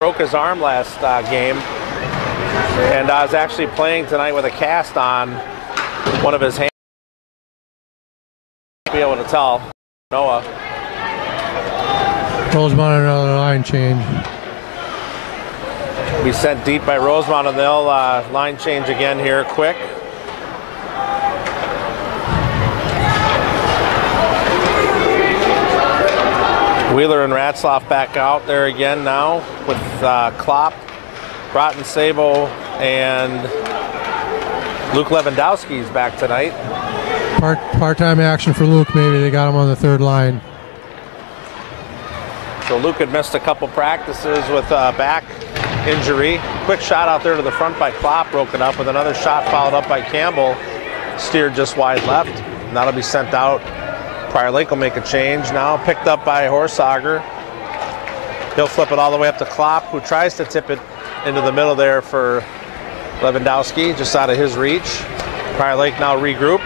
Broke his arm last game, and I was actually playing tonight with a cast on one of his hands. Be able to tell. Noah. Rosemount another line change. Be sent deep by Rosemount, and they'll line change again here quick. Wheeler and Ratzlaff back out there again now with Klopp, Broughton Sabo, and Luke Lewandowski's back tonight. Part-time action for Luke, maybe. They got him on the third line. So Luke had missed a couple practices with back injury. Quick shot out there to the front by Klopp, broken up with another shot followed up by Campbell. Steered just wide left, and that'll be sent out. Prior Lake will make a change now, picked up by Horsager. He'll flip it all the way up to Klopp, who tries to tip it into the middle there for Lewandowski, just out of his reach. Prior Lake now regroup.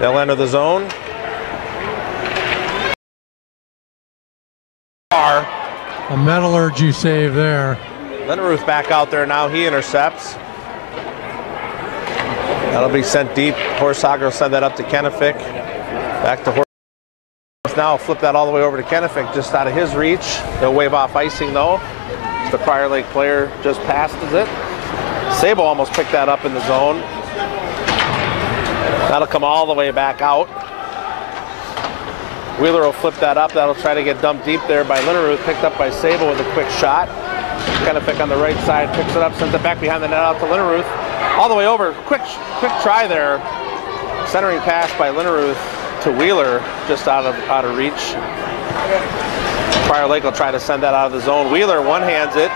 They'll enter the zone. A metallurgy save there. Linneruth back out there now, he intercepts. That'll be sent deep. Horsager will send that up to Kennefic. Back to Horsager. Now flip that all the way over to Kennefic, just out of his reach. They'll wave off icing though. The Prior Lake player just passes it. Sabo almost picked that up in the zone. That'll come all the way back out. Wheeler will flip that up. That'll try to get dumped deep there by Linneruth. Picked up by Sabo with a quick shot. Kennefic on the right side picks it up, sends it back behind the net out to Linneruth. All the way over. Quick try there. Centering pass by Linneruth to Wheeler, just out of reach. Prior Lake will try to send that out of the zone. Wheeler one-hands it.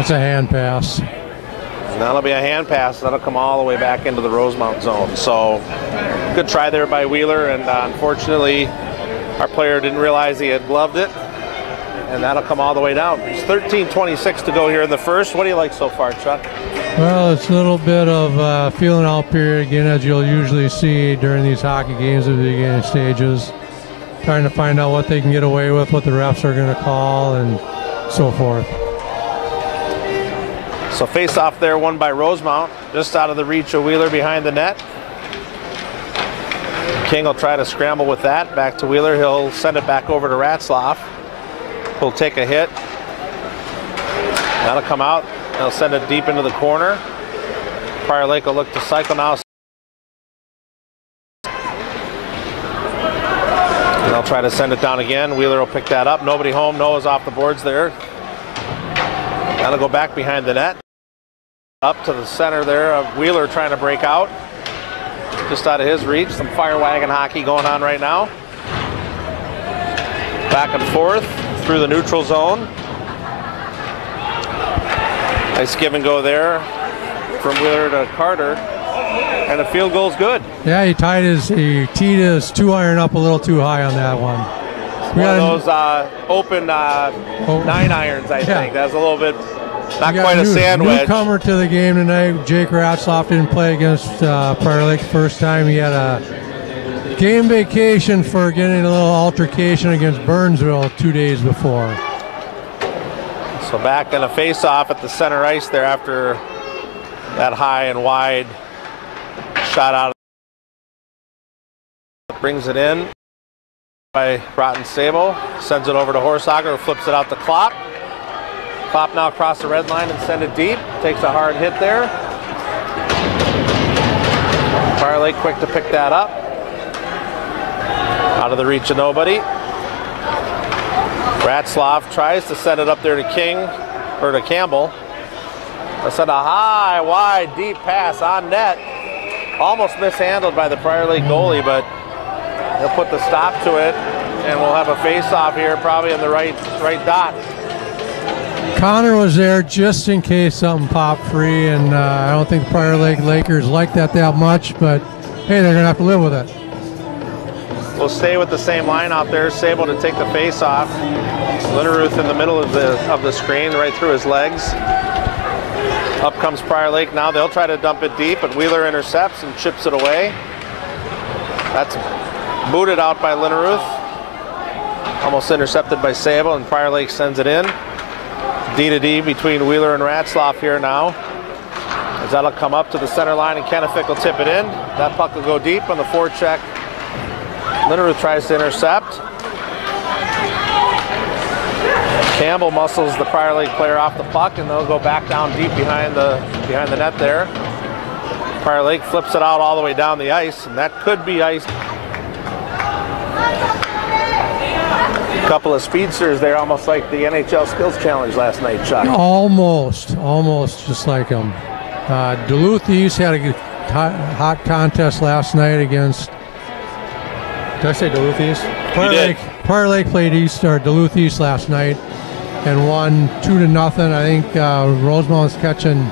It's a hand pass. And that'll be a hand pass. That'll come all the way back into the Rosemount zone. So good try there by Wheeler, and unfortunately our player didn't realize he had gloved it, and that'll come all the way down. It's 13:26 to go here in the first. What do you like so far, Chuck? Well, it's a little bit of feeling out period again, as you'll usually see during these hockey games at the beginning stages. Trying to find out what they can get away with, what the refs are going to call, and so forth. So face off there, won by Rosemount, just out of the reach of Wheeler behind the net. King will try to scramble with that. Back to Wheeler. He'll send it back over to Ratzlaff. He'll take a hit. That'll come out. They'll send it deep into the corner. Prior Lake will look to cycle now. And they'll try to send it down again. Wheeler will pick that up. Nobody home. Noah's off the boards there. That'll go back behind the net. Up to the center there of Wheeler trying to break out. Just out of his reach. Some fire wagon hockey going on right now. Back and forth through the neutral zone. Nice give and go there from Wheeler to Carter, and the field goal's good. Yeah, he teed his 2-iron up a little too high on that one. One of those open 9-irons, I think. That was a little bit, not quite a sandwich. Newcomer to the game tonight, Jake Ratzlaff didn't play against Prior Lake the first time. He had a game vacation for getting a little altercation against Burnsville 2 days before. So back in a face-off at the center ice there after that high and wide shot out. Brings it in by Broughton Sabo. Sends it over to Horsager, who flips it out to Klopp. Klopp now across the red line and send it deep. Takes a hard hit there. Prior Lake quick to pick that up. Out of the reach of nobody. Ratzlaff tries to set it up there to King, or to Campbell. I said a high, wide, deep pass on net. Almost mishandled by the Prior Lake goalie, but he'll put the stop to it, and we'll have a face-off here, probably in the right dot. Connor was there just in case something popped free, and I don't think the Prior Lake Lakers like that much, but hey, they're going to have to live with it. We'll stay with the same line out there. Sable to take the face off. Linneruth in the middle of the screen, right through his legs. Up comes Prior Lake now. They'll try to dump it deep, but Wheeler intercepts and chips it away. That's booted out by Linneruth. Almost intercepted by Sable, and Prior Lake sends it in. D to D between Wheeler and Ratzlaff here now. As that'll come up to the center line and Kennefick will tip it in. That puck will go deep on the forecheck. Linderud tries to intercept. Campbell muscles the Prior Lake player off the puck, and they'll go back down deep behind the net there. Prior Lake flips it out all the way down the ice, and that could be ice. A couple of speedsters there, almost like the NHL Skills Challenge last night, Chuck. Almost just like them. Duluth East had a hot contest last night against. Did I say Duluth East? Prior Lake played Duluth East last night and won 2-0. I think Rosemount's catching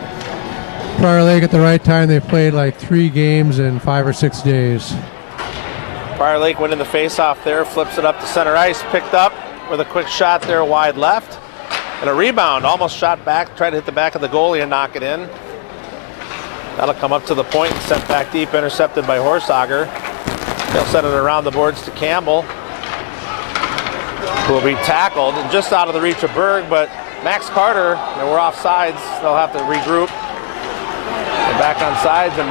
Prior Lake at the right time. They played like 3 games in 5 or 6 days. Prior Lake winning the face-off there, flips it up to center ice, picked up with a quick shot there wide left. And a rebound, almost shot back, tried to hit the back of the goalie and knock it in. That'll come up to the point, sent back deep, intercepted by Horsager. They'll send it around the boards to Campbell, who will be tackled and just out of the reach of Berg, but Max Carter, and we're off sides, they'll have to regroup. They're back on sides, and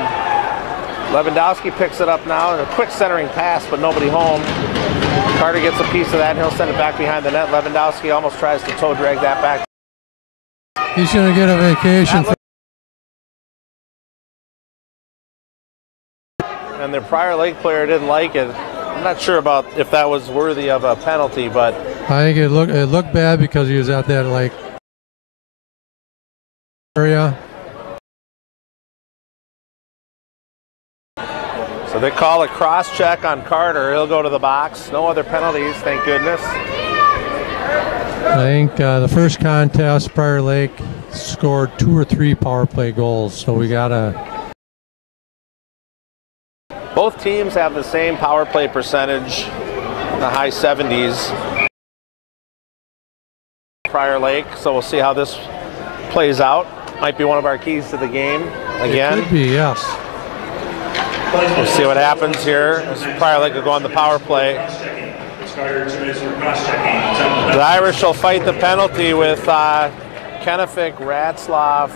Lewandowski picks it up now, and a quick centering pass, but nobody home. Carter gets a piece of that, and he'll send it back behind the net. Lewandowski almost tries to toe drag that back. He's going to get a vacation. And their Prior Lake player didn't like it. I'm not sure about if that was worthy of a penalty, but I think it looked bad because he was at that like area. So they call a cross check on Carter. He'll go to the box. No other penalties, thank goodness. I think the first contest, Prior Lake scored 2 or 3 power play goals. So we got to. Both teams have the same power play percentage in the high 70s. Prior Lake, so we'll see how this plays out. Might be one of our keys to the game again. It could be, yes. We'll see what happens here. Prior Lake will go on the power play. The Irish will fight the penalty with Kennefick, Ratzlaff,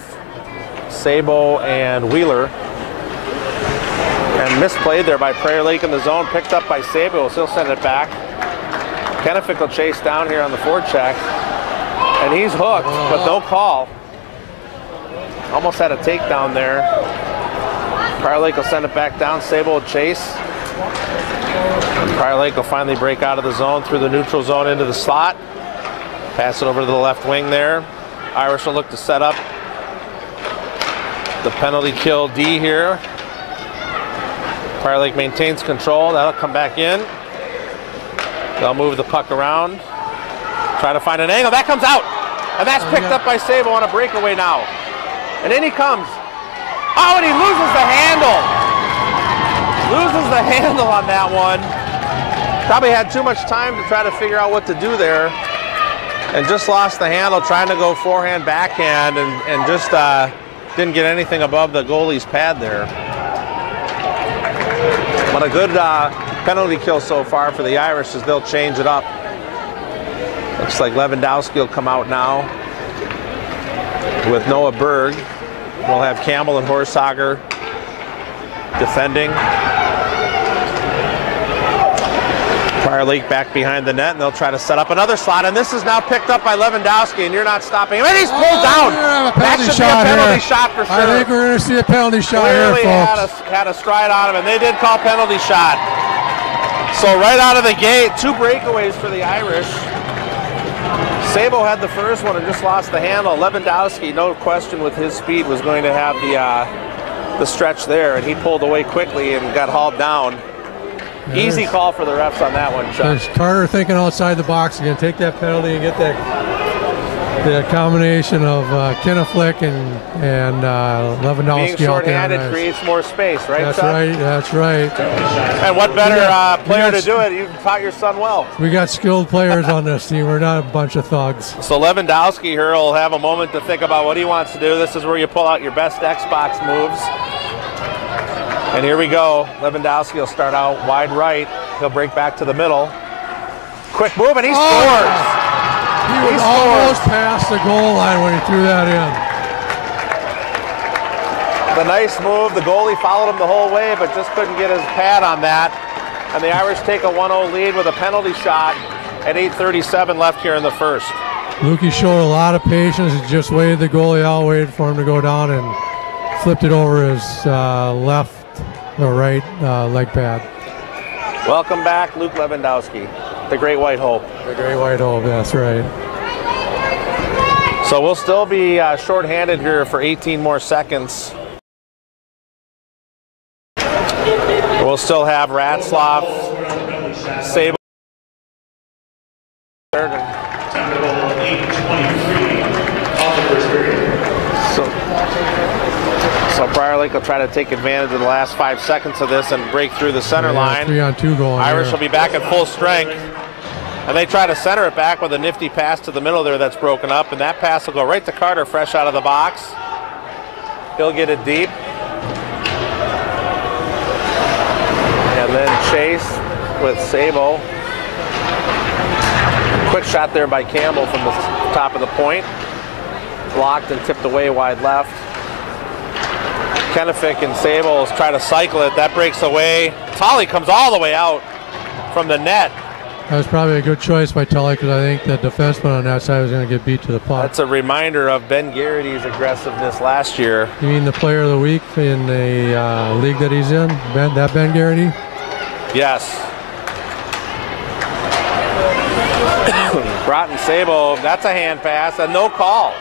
Sabo, and Wheeler. And misplayed there by Prior Lake in the zone, picked up by Sabo, so he'll send it back. Kennefick will chase down here on the forecheck, and he's hooked, but no call. Almost had a takedown there. Prior Lake will send it back down, Sabo will chase. And Prior Lake will finally break out of the zone through the neutral zone into the slot. Pass it over to the left wing there. Irish will look to set up the penalty kill D here. Prior Lake maintains control. That'll come back in. They'll move the puck around. Try to find an angle. That comes out. And that's picked up by Sabo on a breakaway now. And in he comes. Oh, and he loses the handle. Loses the handle on that one. Probably had too much time to try to figure out what to do there. And just lost the handle trying to go forehand, backhand, and just didn't get anything above the goalie's pad there. But a good penalty kill so far for the Irish as they'll change it up. Looks like Lewandowski will come out now with Noah Berg. We'll have Campbell and Horsager defending. Prior Lake back behind the net, and they'll try to set up another slot. And this is now picked up by Lewandowski, and you're not stopping him. And he's pulled down. That should be a penalty shot for sure. I think we're going to see a penalty shot here, folks. Had a stride on him, and they did call penalty shot. So right out of the gate, 2 breakaways for the Irish. Sabo had the first one and just lost the handle. Lewandowski, no question with his speed, was going to have the stretch there, and he pulled away quickly and got hauled down. Easy call for the refs on that one, Chuck. There's Carter thinking outside the box. He's going to take that penalty and get that combination of Kennefick and Lewandowski. Being shorthanded creates more space, right, That's Chuck? right. That's right. And what better player to do it? You taught your son well. We got skilled players on this team. We're not a bunch of thugs. So Lewandowski here will have a moment to think about what he wants to do. This is where you pull out your best Xbox moves. And here we go. Lewandowski will start out wide right. He'll break back to the middle. Quick move, and he scores. He was almost past the goal line when he threw that in. The nice move. The goalie followed him the whole way, but just couldn't get his pad on that. And the Irish take a 1-0 lead with a penalty shot at 8:37 left here in the first. Lukey showed a lot of patience. He just waited the goalie out, waited for him to go down, and flipped it over his left or right leg pad. Welcome back, Luke Lewandowski, the Great White Hope. The Great White Hope, that's right. So we'll still be shorthanded here for 18 more seconds. We'll still have Ratzlaff, Sable. So Prior Lake will try to take advantage of the last 5 seconds of this and break through the center line. 3-on-2 going. Irish here. will be back at full strength. And they try to center it back with a nifty pass to the middle there that's broken up. And that pass will go right to Carter fresh out of the box. He'll get it deep. And then Chase with Sabo. Quick shot there by Campbell from the top of the point. Blocked and tipped away wide left. Kenefick and Sables try to cycle it. That breaks away. Tully comes all the way out from the net. That was probably a good choice by Tully because I think the defenseman on that side was going to get beat to the puck. That's a reminder of Ben Garrity's aggressiveness last year. You mean the player of the week in the league that he's in? Ben Garrity? Yes. Broughton Sabo, that's a hand pass, and no call.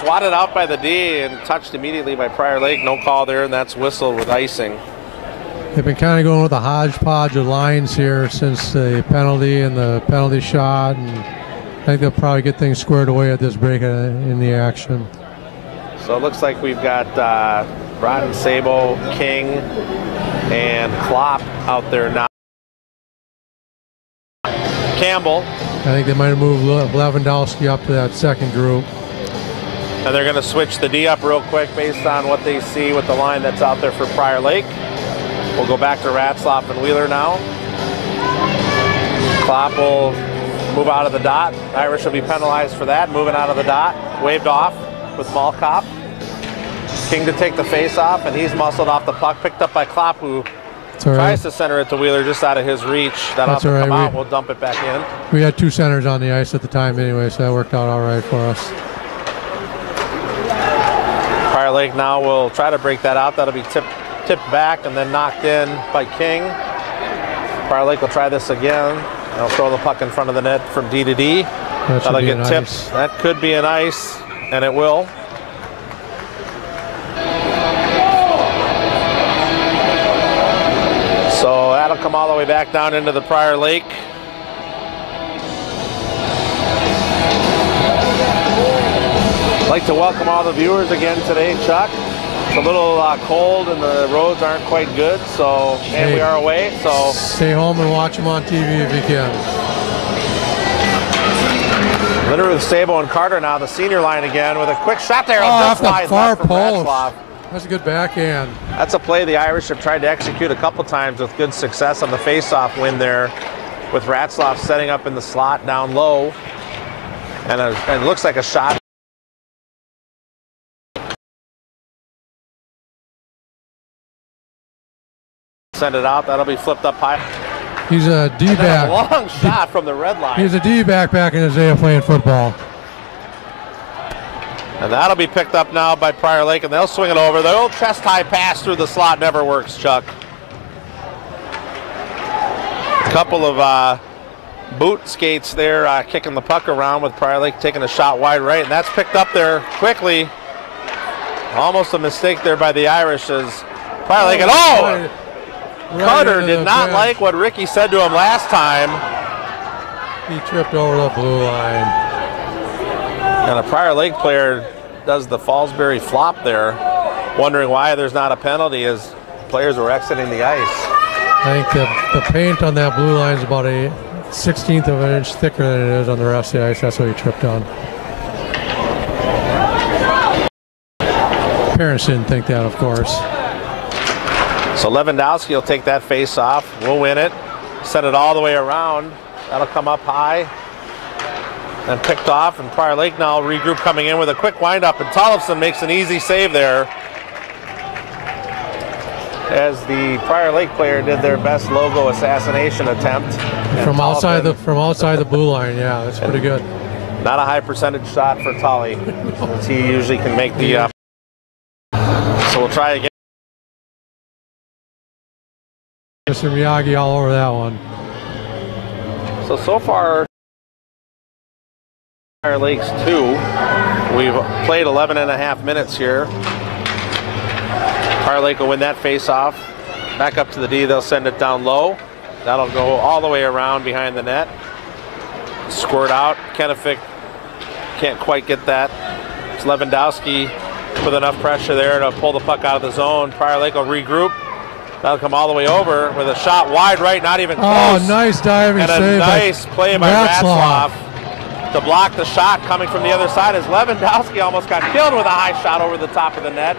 Swatted out by the D and touched immediately by Prior Lake. No call there, and that's whistled with icing. They've been kind of going with a hodgepodge of lines here since the penalty and the penalty shot, and I think they'll probably get things squared away at this break in the action. So it looks like we've got Broughton Sabo, King, and Klopp out there now. Campbell. I think they might have moved Lewandowski up to that second group. And they're going to switch the D up real quick based on what they see with the line that's out there for Prior Lake. We'll go back to Ratzlaff and Wheeler now. Klopp will move out of the dot. Irish will be penalized for that, moving out of the dot. Waved off with Malkop. King to take the face off, and he's muscled off the puck. Picked up by Klopp, who tries to center it to Wheeler just out of his reach. That'll have to come out. We'll dump it back in. We had two centers on the ice at the time anyway, so that worked out all right for us. Prior Lake now will try to break that out. That'll be tipped back and then knocked in by King. Prior Lake will try this again. They'll throw the puck in front of the net from D to D. That'll get tipped. That could be an ice, and it will. So that'll come all the way back down into the Prior Lake. I'd like to welcome all the viewers again today, Chuck. It's a little cold and the roads aren't quite good, so and we are away. So stay home and watch them on TV if you can. Litter with Sabo and Carter now, the senior line again with a quick shot there. Off the far post. That's a good backhand. That's a play the Irish have tried to execute a couple times with good success on the face-off win there, with Ratzlaff setting up in the slot down low, and it looks like a shot. Send it out. That'll be flipped up high. He's a D-back. A long shot from the red line. He's a D-back back in his day of playing football. And that'll be picked up now by Prior Lake, and they'll swing it over. The old chest-high pass through the slot never works, Chuck. A couple of boot skates there kicking the puck around with Prior Lake taking a shot wide right, and that's picked up there quickly. Almost a mistake there by the Irish as Prior Lake, and Carter did not like what Ricky said to him last time. He tripped over the blue line. And a Prior Lake player does the Fallsbury flop there, wondering why there's not a penalty as players were exiting the ice. I think the paint on that blue line is about a 1/16 of an inch thicker than it is on the rest of the ice. That's what he tripped on. Parents didn't think that, of course. So Lewandowski will take that face off. We'll win it. Send it all the way around. That'll come up high. and picked off, and Prior Lake now regroup coming in with a quick windup, and Tollefson makes an easy save there as the Prior Lake player did their best logo assassination attempt. From outside the blue line, yeah, that's pretty good. Not a high percentage shot for Tully, since he usually can make the so we'll try again. Mr. Miyagi all over that one. So far, Prior Lakes 2. We've played 11 and a half minutes here. Prior Lake will win that face-off. Back up to the D, they'll send it down low. That'll go all the way around behind the net. Squirt out. Kennefic can't quite get that. It's Lewandowski with enough pressure there to pull the puck out of the zone. Prior Lake will regroup. That'll come all the way over with a shot wide right, not even close. Oh, nice diving and save. And a nice play by Ratzlaff to block the shot coming from the other side as Lewandowski almost got killed with a high shot over the top of the net.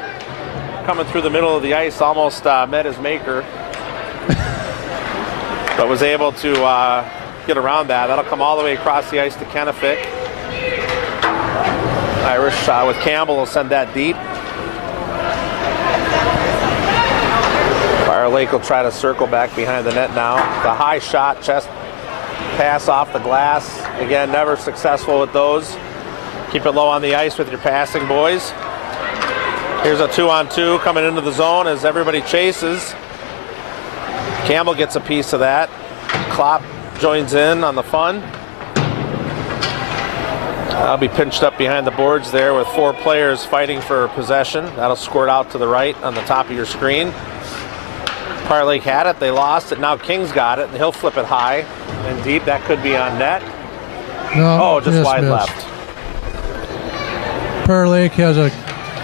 Coming through the middle of the ice, almost met his maker. But was able to get around that. That'll come all the way across the ice to Kennefic. Irish with Campbell will send that deep. Prior Lake will try to circle back behind the net now. The high shot, chest pass off the glass. Again, never successful with those. Keep it low on the ice with your passing, boys. Here's a 2-on-2 coming into the zone as everybody chases. Campbell gets a piece of that. Klopp joins in on the fun. That'll be pinched up behind the boards there with 4 players fighting for possession. That'll squirt out to the right on the top of your screen. Prior Lake had it, they lost it. Now King's got it, and he'll flip it high and deep. That could be on net. No, just wide missed. left. Prior Lake has a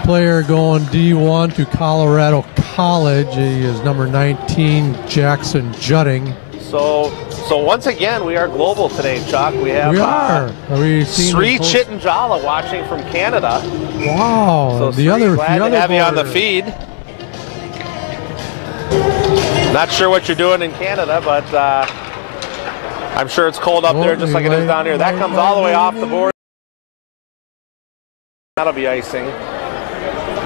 player going D1 to Colorado College. He is number 19, Jackson Jutting. So once again, we are global today, Chuck. We have Sri Chittenjala watching from Canada. Wow. So the other glad to have you on the feed. Not sure what you're doing in Canada, but I'm sure it's cold up there just like it is down here. That comes all the way off the board. That'll be icing.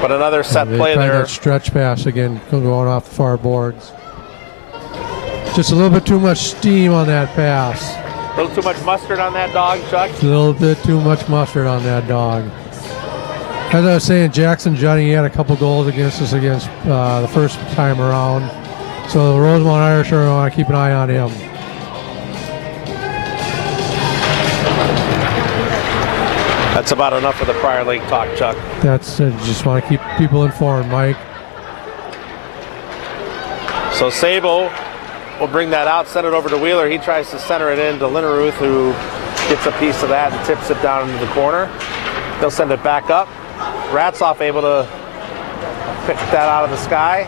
But another set play there. That stretch pass again going off the far boards. Just a little bit too much steam on that pass. A little too much mustard on that dog, Chuck? A little bit too much mustard on that dog. As I was saying, Jackson Jutting, he had a couple goals against us the first time around. So the Rosemount Irish are going to keep an eye on him. That's about enough of the Prior Lake talk, Chuck. That's just want to keep people informed, Mike. So Sabo will bring that out, send it over to Wheeler. He tries to center it in to Linneruth, who gets a piece of that and tips it down into the corner. They'll send it back up. Ratzlaff able to pick that out of the sky.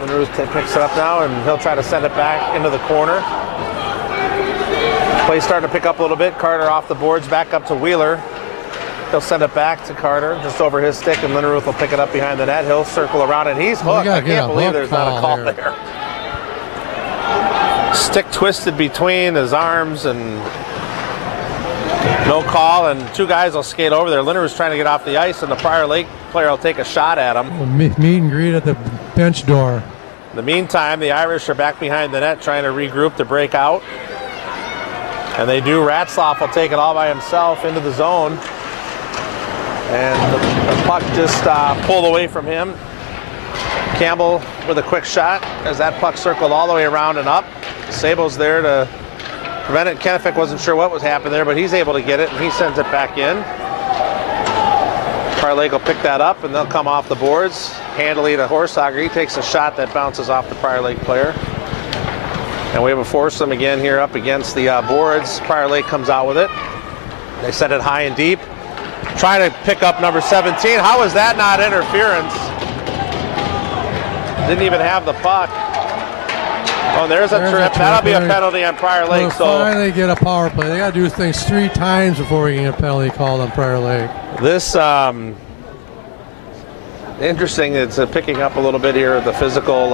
Linneruth picks it up now, and he'll try to send it back into the corner. Play starting to pick up a little bit. Carter off the boards, back up to Wheeler. He'll send it back to Carter, just over his stick, and Linneruth will pick it up behind the net. He'll circle around, and he's hooked. I can't believe there's not a call there. Stick twisted between his arms, and no call, and 2 guys will skate over there. Linneruth's trying to get off the ice, and the Prior Lake player will take a shot at him. Meet and greet at the bench door. In the meantime, the Irish are back behind the net trying to regroup to break out. And they do. Ratzlaff will take it all by himself into the zone. And the puck just pulled away from him. Campbell with a quick shot as that puck circled all the way around and up. Sabo's there to prevent it. Kennefic wasn't sure what was happening there, but he's able to get it, and he sends it back in. Prior Lake will pick that up, and they'll come off the boards handily to Horsager. He takes a shot that bounces off the Prior Lake player. And we have a foursome again here up against the boards. Prior Lake comes out with it. They send it high and deep. Trying to pick up number 17. How is that not interference? Didn't even have the puck. Oh, there's a trip. That'll be a penalty on Prior Lake. So finally get a power play. They got to do things 3 times before we can get a penalty called on Prior Lake. This interesting. It's picking up a little bit here of the physical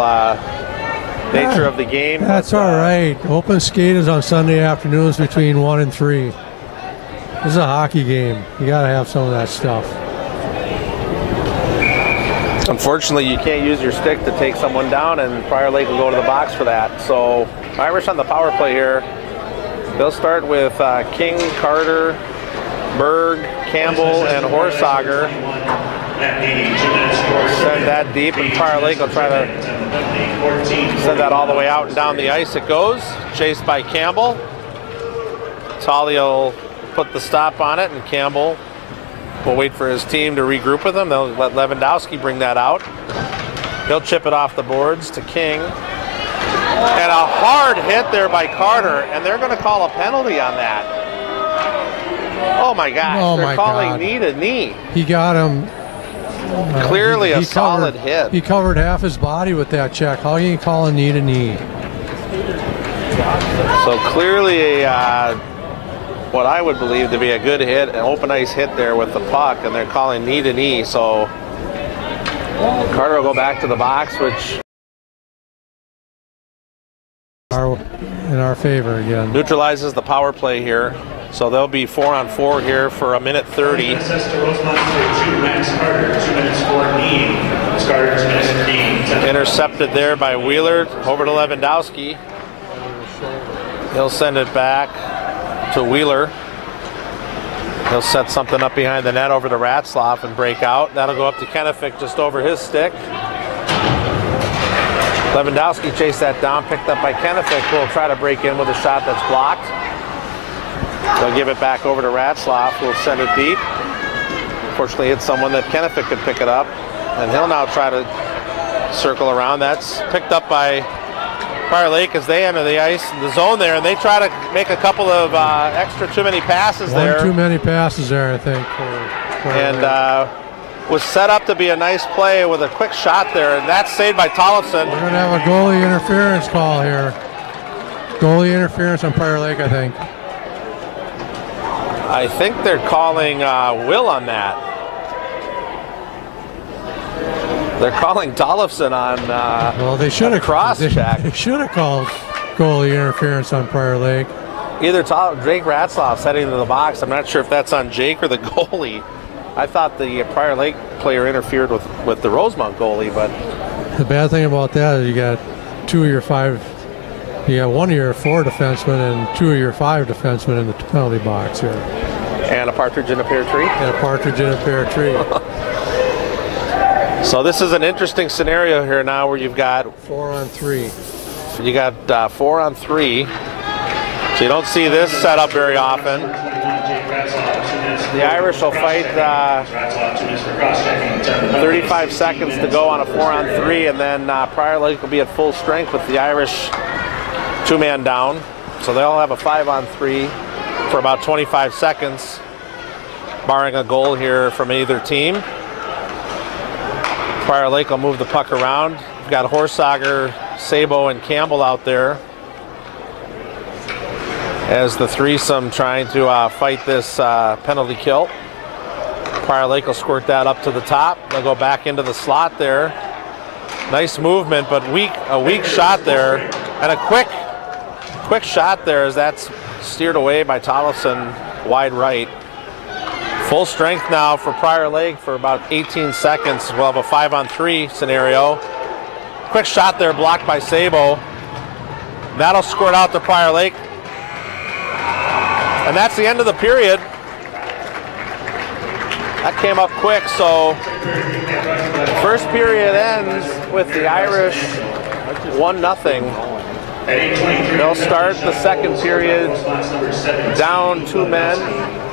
nature of the game. That's all right. Open skate is on Sunday afternoons between 1 and 3. This is a hockey game. You got to have some of that stuff. Unfortunately, you can't use your stick to take someone down, and Prior Lake will go to the box for that. So Irish on the power play here. They'll start with King, Carter, Berg, Campbell, and Horsager. Send that deep, and Prior Lake will try to send that all the way out and down the ice. It goes, chased by Campbell. Tully will put the stop on it, and Campbell will wait for his team to regroup with him. They'll let Lewandowski bring that out. He'll chip it off the boards to King. And a hard hit there by Carter, and they're going to call a penalty on that. Oh my gosh, they're calling knee to knee. He got him. Clearly a solid hit. He covered half his body with that check. How can you call a knee to knee? So clearly what I would believe to be a good hit, an open ice hit there with the puck, and they're calling knee to knee. So Carter will go back to the box, which in our favor again. Neutralizes the power play here. So they'll be 4-on-4 here for 1:30. Intercepted there by Wheeler. Over to Lewandowski. He'll send it back to Wheeler. He'll set something up behind the net over to Ratzlaff and break out. That'll go up to Kennefic just over his stick. Lewandowski chased that down, picked up by Kennefic, who will try to break in with a shot that's blocked. They'll give it back over to Ratzlaff, who will send it deep. Fortunately, it's someone that Kennefic could pick it up, and he'll now try to circle around. That's picked up by Prior Lake as they enter the ice, the zone there, and they try to make a couple of extra too many passes there. One too many passes there, I think. And was set up to be a nice play with a quick shot there, and that's saved by Tollefson. We're going to have a goalie interference call here. Goalie interference on Prior Lake, I think. I think they're calling Will on that. They're calling Tollefson on well, they should have cross check. They should have called goalie interference on Prior Lake. Either Jake Ratzlaff heading to the box. I'm not sure if that's on Jake or the goalie. I thought the Prior Lake player interfered with the Rosemount goalie, but the bad thing about that is you got one of your 4 defensemen and 2 of your 5 defensemen in the penalty box here. And a partridge in a pear tree. And a partridge in a pear tree. So this is an interesting scenario here now where you've got 4-on-3. You got 4-on-3. So you don't see this set up very often. The Irish will fight 35 seconds to go on a 4-on-3, and then Prior Lake will be at full strength with the Irish 2-man down. So they'll have a 5-on-3 for about 25 seconds, barring a goal here from either team. Prior Lake will move the puck around. We've got Horsager, Sabo, and Campbell out there as the threesome trying to fight this penalty kill. Prior Lake will squirt that up to the top. They'll go back into the slot there. Nice movement, but a weak shot there, and a quick shot there as that's steered away by Tollefson wide right. Full strength now for Prior Lake for about 18 seconds. We'll have a 5-on-3 scenario. Quick shot there, blocked by Sabo. That'll squirt out to Prior Lake. And that's the end of the period. That came up quick, so first period ends with the Irish 1-0. They'll start the second period down 2 men,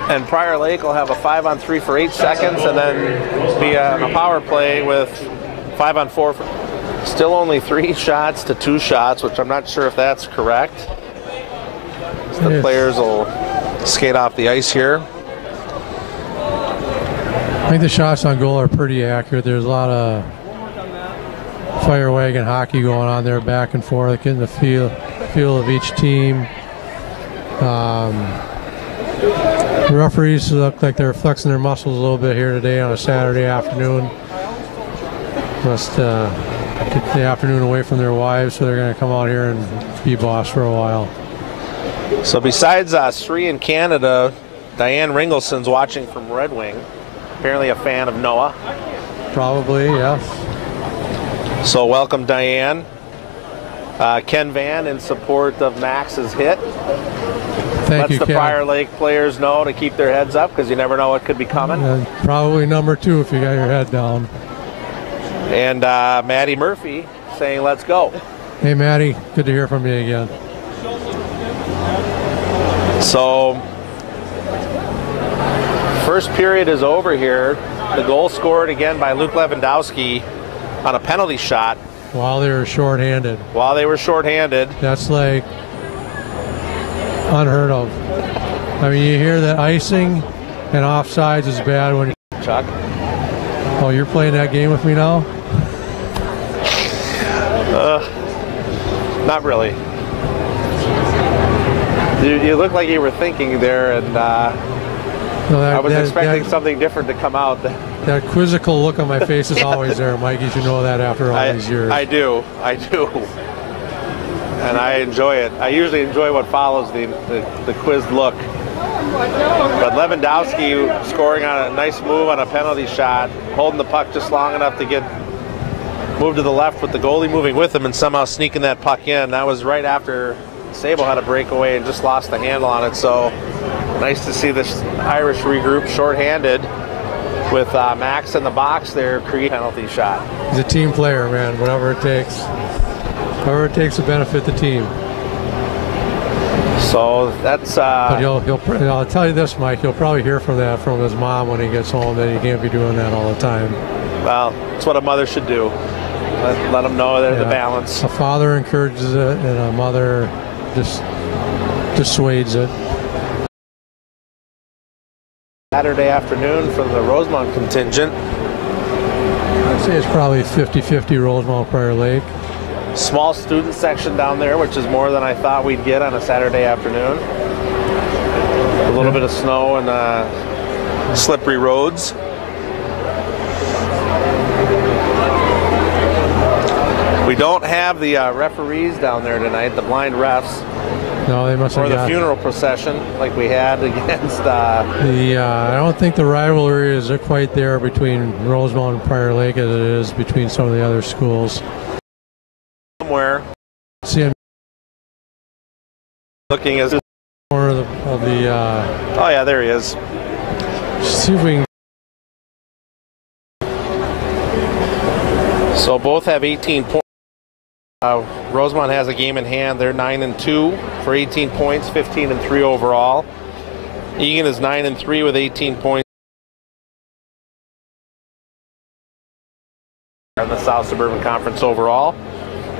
and Prior Lake will have a 5-on-3 for 8 seconds, and then be on a power play with 5-on-4. Still only 3 shots to 2 shots, which I'm not sure if that's correct. So the players will skate off the ice here. I think the shots on goal are pretty accurate. There's a lot of fire wagon hockey going on there, back and forth, getting the feel of each team. The referees look like they're flexing their muscles a little bit here today on a Saturday afternoon. Must get the afternoon away from their wives, so they're going to come out here and be boss for a while. So besides Sri in Canada, Diane Ringelson's watching from Red Wing. Apparently a fan of Noah. Probably, yes. So welcome, Diane. Ken Van in support of Max's hit. Thank you, Lets the Ken. Prior Lake players know to keep their heads up because you never know what could be coming. Probably number 2 if you got your head down. And Maddie Murphy saying, let's go. Hey, Maddie. Good to hear from you again. So, first period is over here. The goal scored again by Luke Lewandowski on a penalty shot. While they were shorthanded. While they were shorthanded. That's like unheard of. I mean, you hear that icing and offsides is bad when. Chuck. Oh, you're playing that game with me now? Not really. You look like you were thinking there, and I was expecting something different to come out. That quizzical look on my face is always there, Mike. You should know that after all these years. I do. And I enjoy it. I usually enjoy what follows the quizzed look. But Lewandowski scoring on a nice move on a penalty shot, holding the puck just long enough to get moved to the left with the goalie moving with him and somehow sneaking that puck in. That was right after Sable had a breakaway and just lost the handle on it. So nice to see this Irish regroup shorthanded with Max in the box there, create penalty shot. He's a team player, man. Whatever it takes. Whatever it takes to benefit the team. So that's. But I'll tell you this, Mike. He'll probably hear from his mom when he gets home that he can't be doing that all the time. Well, it's what a mother should do. Let them know there's the balance. A father encourages it, and a mother just dissuades it. Saturday afternoon from the Rosemount contingent. I'd say it's probably 50-50 Rosemount Prior Lake. Small student section down there, which is more than I thought we'd get on a Saturday afternoon. A little bit of snow and slippery roads. We don't have the referees down there tonight, the blind refs. No, they must have or the funeral procession like we had against. I don't think the rivalry is quite there between Rosemount and Prior Lake as it is between some of the other schools. Somewhere. See him looking as corner of the. Oh yeah, there he is. See if we can. So both have 18 points. Rosemount has a game in hand. They're 9-2 for 18 points, 15-3 overall. Egan is 9-3 with 18 points in the South Suburban Conference overall,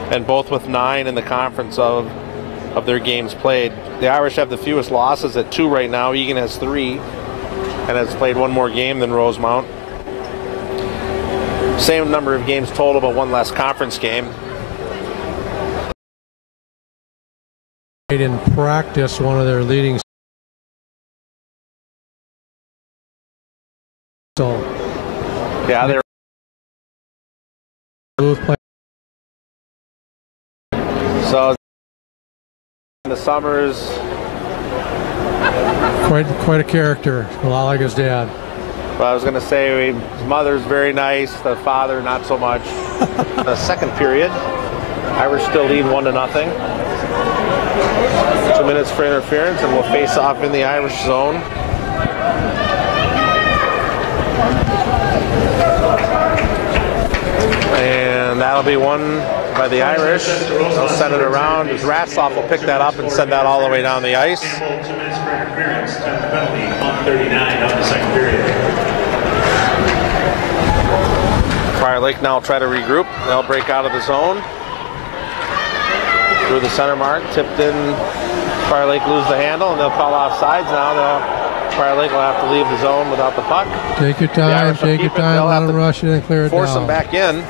and both with 9 in the conference of their games played. The Irish have the fewest losses at 2 right now. Egan has 3 and has played 1 more game than Rosemount. Same number of games total, but 1 less conference game. In practice, one of their leading. So, yeah, they're so in the summers. Quite a character, a lot like his dad. Well, I was going to say his mother's very nice, the father not so much. The second period, Irish still lead 1-0. 2 minutes for interference, and we'll face off in the Irish zone. And that'll be won by the Irish. They'll send it around. Ratzloff will pick that up and send that all the way down the ice. 2 minutes for interference, 10 penalty, on 39 of the second period. Prior Lake now will try to regroup. They'll break out of the zone. Through the center mark, tipped in. Prior Lake lose the handle, and they'll call offsides now. Prior Lake will have to leave the zone without the puck. Take your time, let them rush it and clear it down. Force them back in.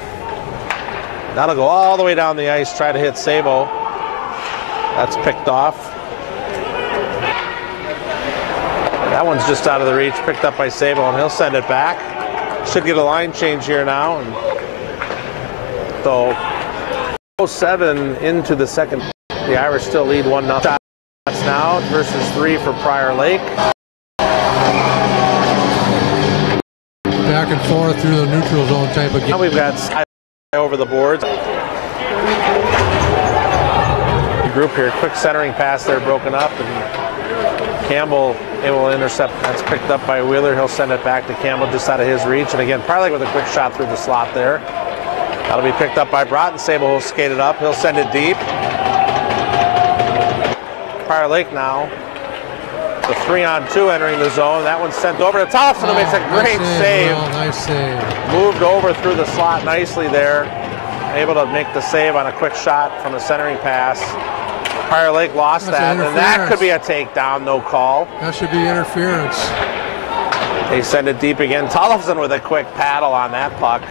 That'll go all the way down the ice, try to hit Sabo. That's picked off. That one's just out of the reach, picked up by Sabo, and he'll send it back. Should get a line change here now. And so 07 into the second. The Irish still lead 1-0. Shots now versus 3 for Prior Lake. back and forth through the neutral zone type of game. Now we've got side over the boards. The group here, quick centering pass there, broken up, and Campbell able to intercept. That's picked up by Wheeler. He'll send it back to Campbell just out of his reach. And again, Prior Lake with a quick shot through the slot there. That'll be picked up by Broughton. Sable will skate it up. He'll send it deep. Prior Lake now. The 3-on-2 entering the zone. That one's sent over to Thompson, who makes a great save. Nice save. Moved over through the slot nicely there. Able to make the save on a quick shot from a centering pass. Prior Lake lost that, and that could be a takedown, no call. That should be interference. They send it deep again. Tollefson with a quick paddle on that puck.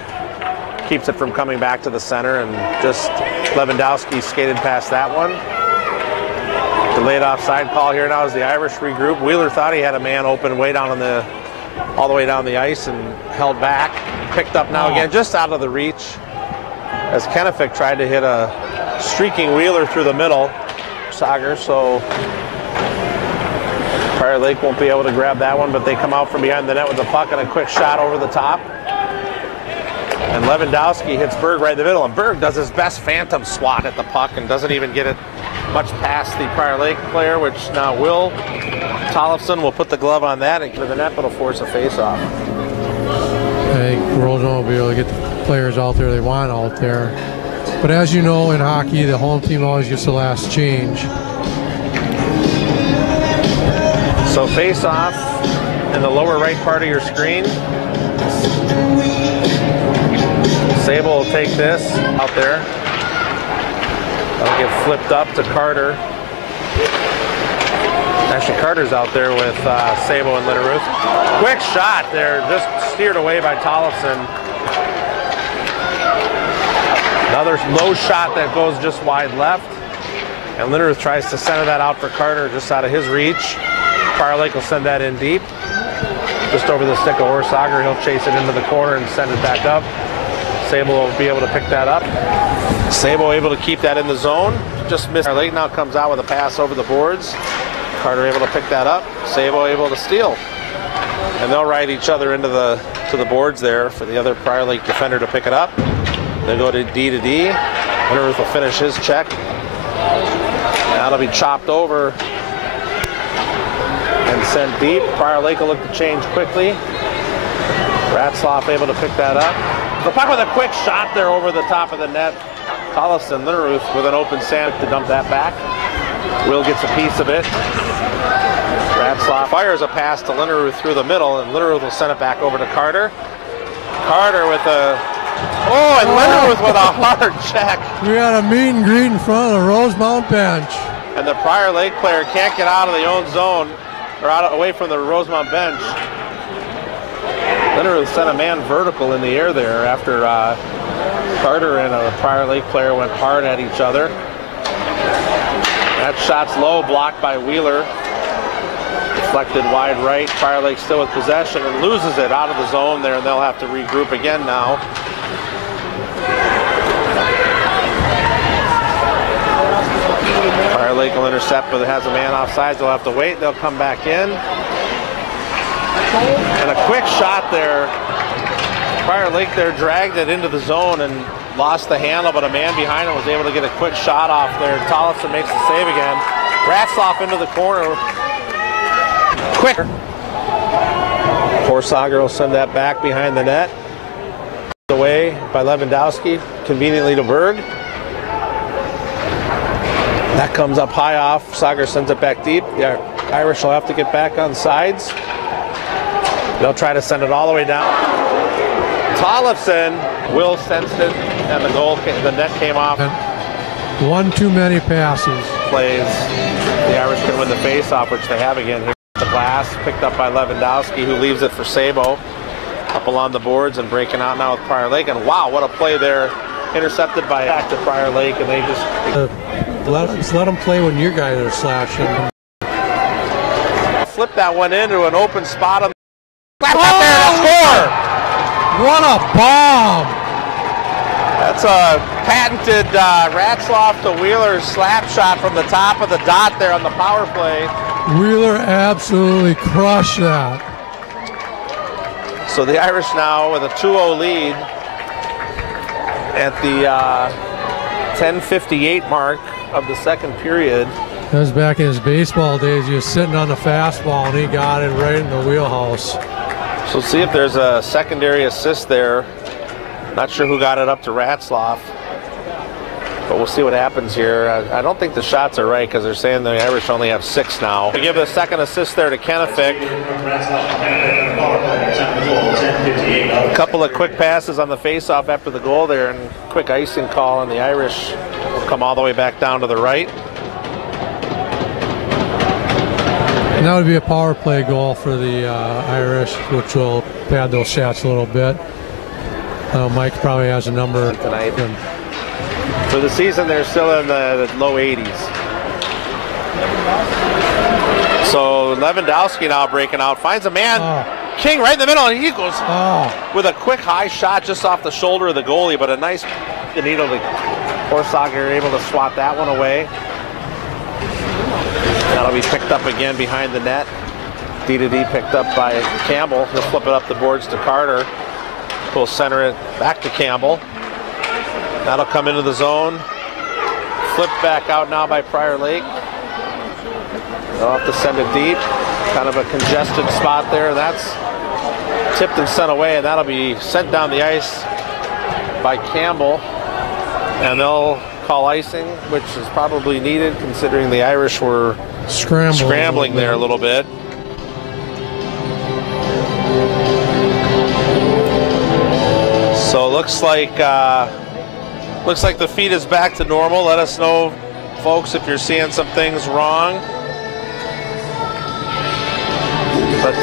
Keeps it from coming back to the center, and just Lewandowski skated past that one. Delayed offside call here now as the Irish regroup. Wheeler thought he had a man open way down on the, all the way down the ice and held back. Picked up now again, just out of the reach, as Kennefic tried to hit a streaking Wheeler through the middle. Sager, so Prior Lake won't be able to grab that one, but they come out from behind the net with the puck and a quick shot over the top. And Lewandowski hits Berg right in the middle, and Berg does his best phantom swat at the puck and doesn't even get it much past the Prior Lake player, which now Will Tollefson will put the glove on that and get to the net, but it'll force a face-off. I think Rosemount will be able to get the players out there they want out there. But as you know, in hockey, the home team always gets the last change. So face-off in the lower right part of your screen. Sable will take this out there. That'll get flipped up to Carter. Actually, Carter's out there with Sabo and Litteruth. Quick shot there, just steered away by Tollefson. Another low shot that goes just wide left. And Litteruth tries to center that out for Carter just out of his reach. Prior Lake will send that in deep. Just over the stick of Horsager. He'll chase it into the corner and send it back up. Sable will be able to pick that up. Sable able to keep that in the zone. Just missed. Prior Lake now comes out with a pass over the boards. Carter able to pick that up. Sable able to steal. And they'll ride each other into the boards there for the other Prior Lake defender to pick it up. They go to D. Litteruth will finish his check. That'll be chopped over and sent deep. Prior Lake will look to change quickly. Ratzlaff able to pick that up. The puck with a quick shot there over the top of the net. Tollefson, Litteruth with an open sand to dump that back. Will gets a piece of it. Ratzlaff fires a pass to Litteruth through the middle, and Litteruth will send it back over to Carter. Carter with a... Oh, and Litteruth with a hard check. We had a meet and greet in front of the Rosemount bench. And the Prior Lake player can't get out of the own zone, or away from the Rosemount bench. Litteruth sent a man vertical in the air there after Carter and a Prior Lake player went hard at each other. That shot's low, blocked by Wheeler. Deflected wide right. Prior Lake still with possession and loses it out of the zone there, and they'll have to regroup again now. Prior Lake will intercept, but it has a man offside. They'll have to wait. They'll come back in. And a quick shot there. Prior Lake there dragged it into the zone and lost the handle, but a man behind him was able to get a quick shot off there. Tollefson makes the save again. Ratzlaff into the corner. Quick. Horsager will send that back behind the net. Away by Lewandowski, conveniently to Berg. That comes up high off. Sager sends it back deep. The Irish will have to get back on sides. They'll try to send it all the way down. Tollefson will sensed it, and the net came off. One too many passes. Plays. The Irish can win the face-off, which they have again here. The glass picked up by Lewandowski, who leaves it for Sabo. Up along the boards and breaking out now with Prior Lake. And wow, what a play there. Intercepted by back to Prior Lake, and they just... let them play when your guys are slashing. Flip that one into an open spot on the... Up there to score! What a bomb! That's a patented Ratzlaff to Wheeler slap shot from the top of the dot there on the power play. Wheeler absolutely crushed that. So the Irish now with a 2-0 lead at the 10:58 mark of the second period. That was back in his baseball days. He was sitting on the fastball and he got it right in the wheelhouse. So see if there's a secondary assist there. Not sure who got it up to Ratzlaff, but we'll see what happens here. I don't think the shots are right because they're saying the Irish only have 6 now. We give the second assist there to Kennefic. A couple of quick passes on the face-off after the goal there, and quick icing call, and the Irish will come all the way back down to the right. And that would be a power play goal for the Irish, which will pad those shots a little bit. Mike probably has a number tonight. For the season, they're still in the low 80s. So Lewandowski now breaking out, finds a man, King right in the middle, and he goes with a quick high shot just off the shoulder of the goalie, but a nice needle to Horsager able to swat that one away. That'll be picked up again behind the net. D-to-D picked up by Campbell. He'll flip it up the boards to Carter. We'll center it back to Campbell. That'll come into the zone. Flipped back out now by Prior Lake. They'll have to send it deep. Kind of a congested spot there. That's tipped and sent away, and that'll be sent down the ice by Campbell. And they'll call icing, which is probably needed considering the Irish were scrambling there a little bit. So looks like the feed is back to normal. Let us know, folks, if you're seeing some things wrong. But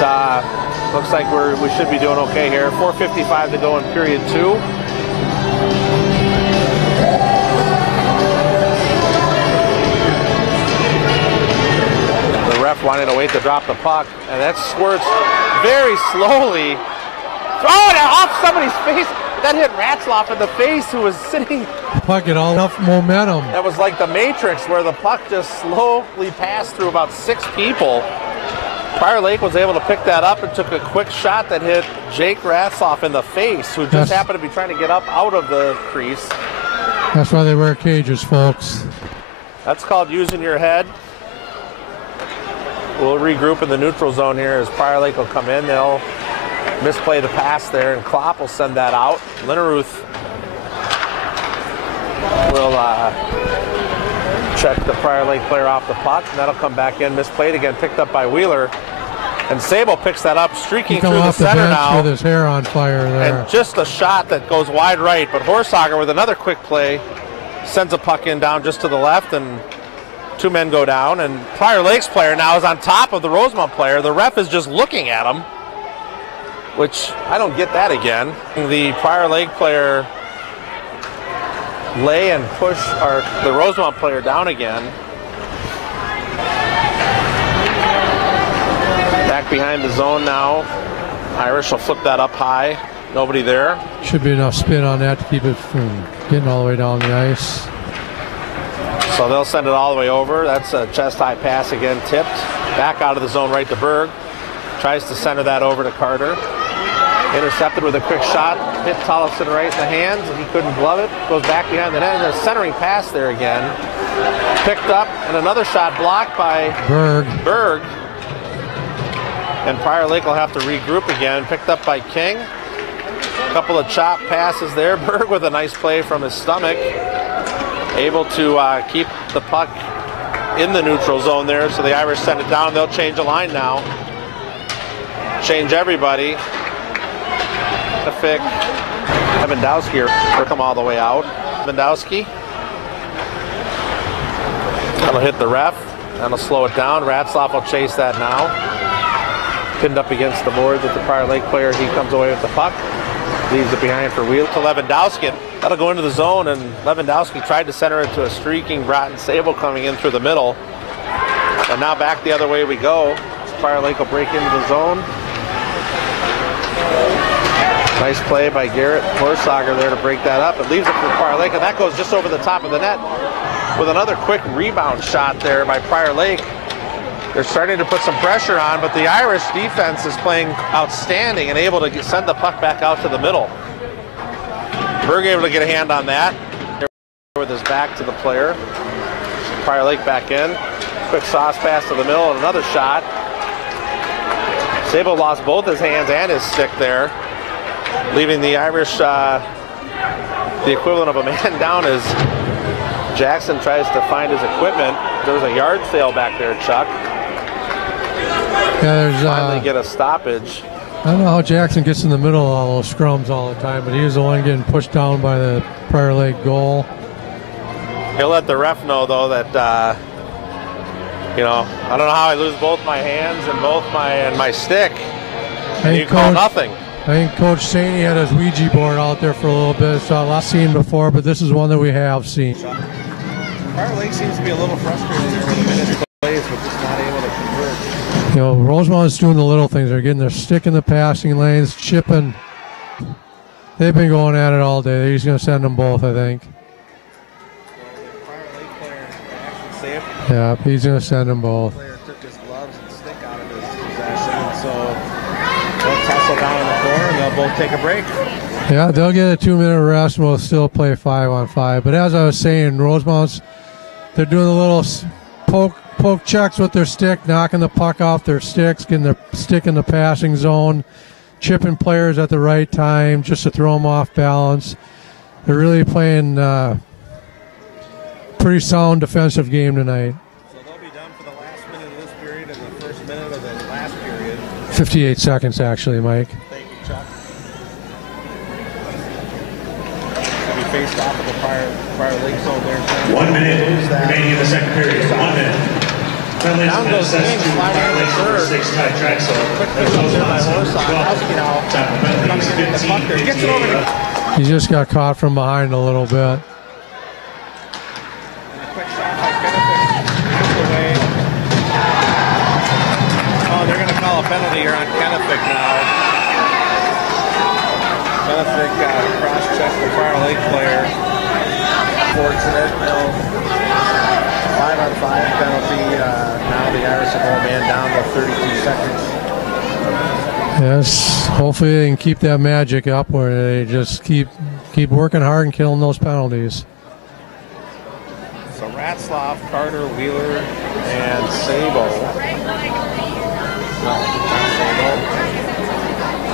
looks like we should be doing okay here. 4:55 to go in period 2. The ref wanted to wait to drop the puck, and that squirts very slowly. Oh, and off somebody's face. That hit Ratzlaff in the face, who was sitting. The puck had all enough momentum. That was like the Matrix, where the puck just slowly passed through about 6 people. Prior Lake was able to pick that up and took a quick shot that hit Jake Ratzlaff in the face, who just happened to be trying to get up out of the crease. That's why they wear cages, folks. That's called using your head. We'll regroup in the neutral zone here as Prior Lake will come in. They'll misplay the pass there, and Klopp will send that out. Linneruth will check the Prior Lake player off the puck, and that'll come back in. Misplayed again, picked up by Wheeler. And Sable picks that up, streaking through the center now. With his hair on fire there. And just a shot that goes wide right, but Horsager with another quick play sends a puck in down just to the left, and 2 men go down. And Prior Lake's player now is on top of the Rosemount player. The ref is just looking at him, which I don't get that again. The Prior Lake player lay and push the Rosemount player down again. Back behind the zone now. Irish will flip that up high. Nobody there. Should be enough spin on that to keep it from getting all the way down the ice. So they'll send it all the way over. That's a chest-high pass again, tipped. Back out of the zone right to Berg. Tries to center that over to Carter. Intercepted with a quick shot. Hit Tollefson right in the hands, and he couldn't glove it. Goes back behind the net, and a centering pass there again. Picked up, and another shot blocked by Berg. And Prior Lake will have to regroup again. Picked up by King. A couple of chop passes there. Berg with a nice play from his stomach. Able to keep the puck in the neutral zone there, so the Irish send it down. They'll change the line now. Change everybody. Lewandowski will come all the way out. Lewandowski. That'll hit the ref. That'll slow it down. Ratzlaff will chase that now. Pinned up against the boards with the Prior Lake player. He comes away with the puck. Leaves it behind for Wheel to Lewandowski. That'll go into the zone, and Lewandowski tried to center it to a streaking Bratton Sable coming in through the middle. And now back the other way we go. Prior Lake will break into the zone. Nice play by Garrett Horsager there to break that up. It leaves it for Prior Lake, and that goes just over the top of the net with another quick rebound shot there by Prior Lake. They're starting to put some pressure on, but the Irish defense is playing outstanding and able to send the puck back out to the middle. Berg able to get a hand on that with his back to the player. Prior Lake back in. Quick sauce pass to the middle and another shot. Sabo lost both his hands and his stick there, leaving the Irish the equivalent of a man down as Jackson tries to find his equipment. There's a yard sale back there, Chuck. Yeah, there's finally get a stoppage. I don't know how Jackson gets in the middle of all those scrums all the time, but he was the one getting pushed down by the Prior Lake goal. He'll let the ref know though that you know, I don't know how I lose both my hands and my stick. And you call nothing. I think Coach Saney had his Ouija board out there for a little bit. So I've seen before, but this is one that we have seen. Prior Lake seems to be a little frustrated here with the minutes plays, but just not able to convert. You know, Rosemount's doing the little things. They're getting their stick in the passing lanes, chipping. They've been going at it all day. He's going to send them both, I think. Yeah, he's going to send them both. The player took his gloves and stick out of his possession, so they'll tussle down in the corner and they'll both take a break. Yeah, they'll get a 2-minute rest and we'll still play 5-on-5. But as I was saying, Rosemount's, they're doing a little poke checks with their stick, knocking the puck off their sticks, getting their stick in the passing zone, chipping players at the right time just to throw them off balance. They're really playing pretty sound defensive game tonight. So they'll be done for the last minute of this period and the first minute of the last period. 58 seconds, actually, Mike. Thank you, Chuck. We faced off of the prior Lake zone there. 1 minute remaining in the second period. 1 minute. Down goes the game, sliding in the third. Quick pick up there by Horsack. Husky now coming in at the puck there. Gets it over to... He just got caught from behind a little bit. They're going to call a penalty here on Kennefic now. Kennefic cross-checked the Prior Lake player. Fortunate, 5-on-5 penalty. Now the Irish will go a man down to 32 seconds. Yes, hopefully they can keep that magic up where they just keep working hard and killing those penalties. So Ratzlaff, Carter, Wheeler, and Sabo.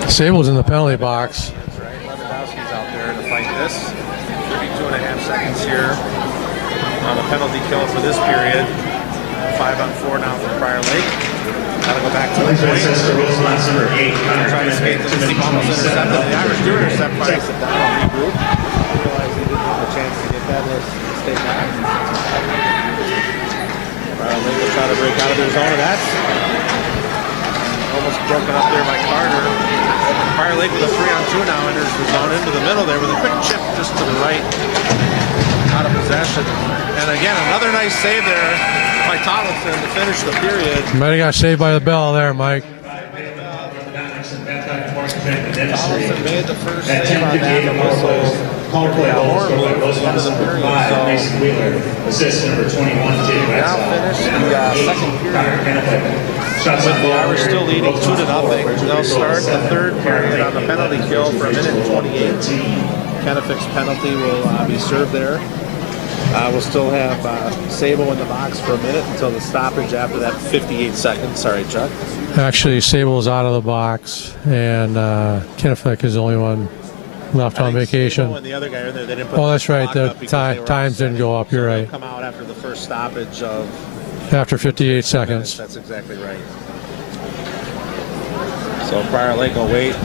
Sable's in the penalty box. That's right. Lewandowski's out there to fight this. 32.5 seconds here on the penalty kill for this period. 5-on-4 now for Prior Lake. Got to go back to the point. Try to skate to the deep, almost intercepted. The Irish do intercept by sit down and regroup. Realize they didn't have a chance to get that. Let's stay back. Prior Lake will try to break out of their zone, and that's almost broken up there by Carter. Prior Lake with a 3-on-2 now enters the zone into the middle there with a quick chip just to the right, out of possession. And again, another nice save there by Tomlinson to finish the period. Might have got saved by the bell there, Mike. Tomlinson made the first save on that and also horn blew into the period. So assist number 21 to now finish the second period. With the Irish still leading 2-0. They'll start the third period on the penalty kill for 1:28. Kennefic's penalty will be served there. We'll still have Sabo in the box for a minute until the stoppage after that 58 seconds. Sorry, Chuck. Actually, Sable's out of the box, and Kennefic is the only one left on vacation. And the other guy in there, they didn't put that's right. The times upset. didn't go up. You're right. Come out after the first stoppage of after 58 seconds. That's exactly right. So Prior Lake will wait.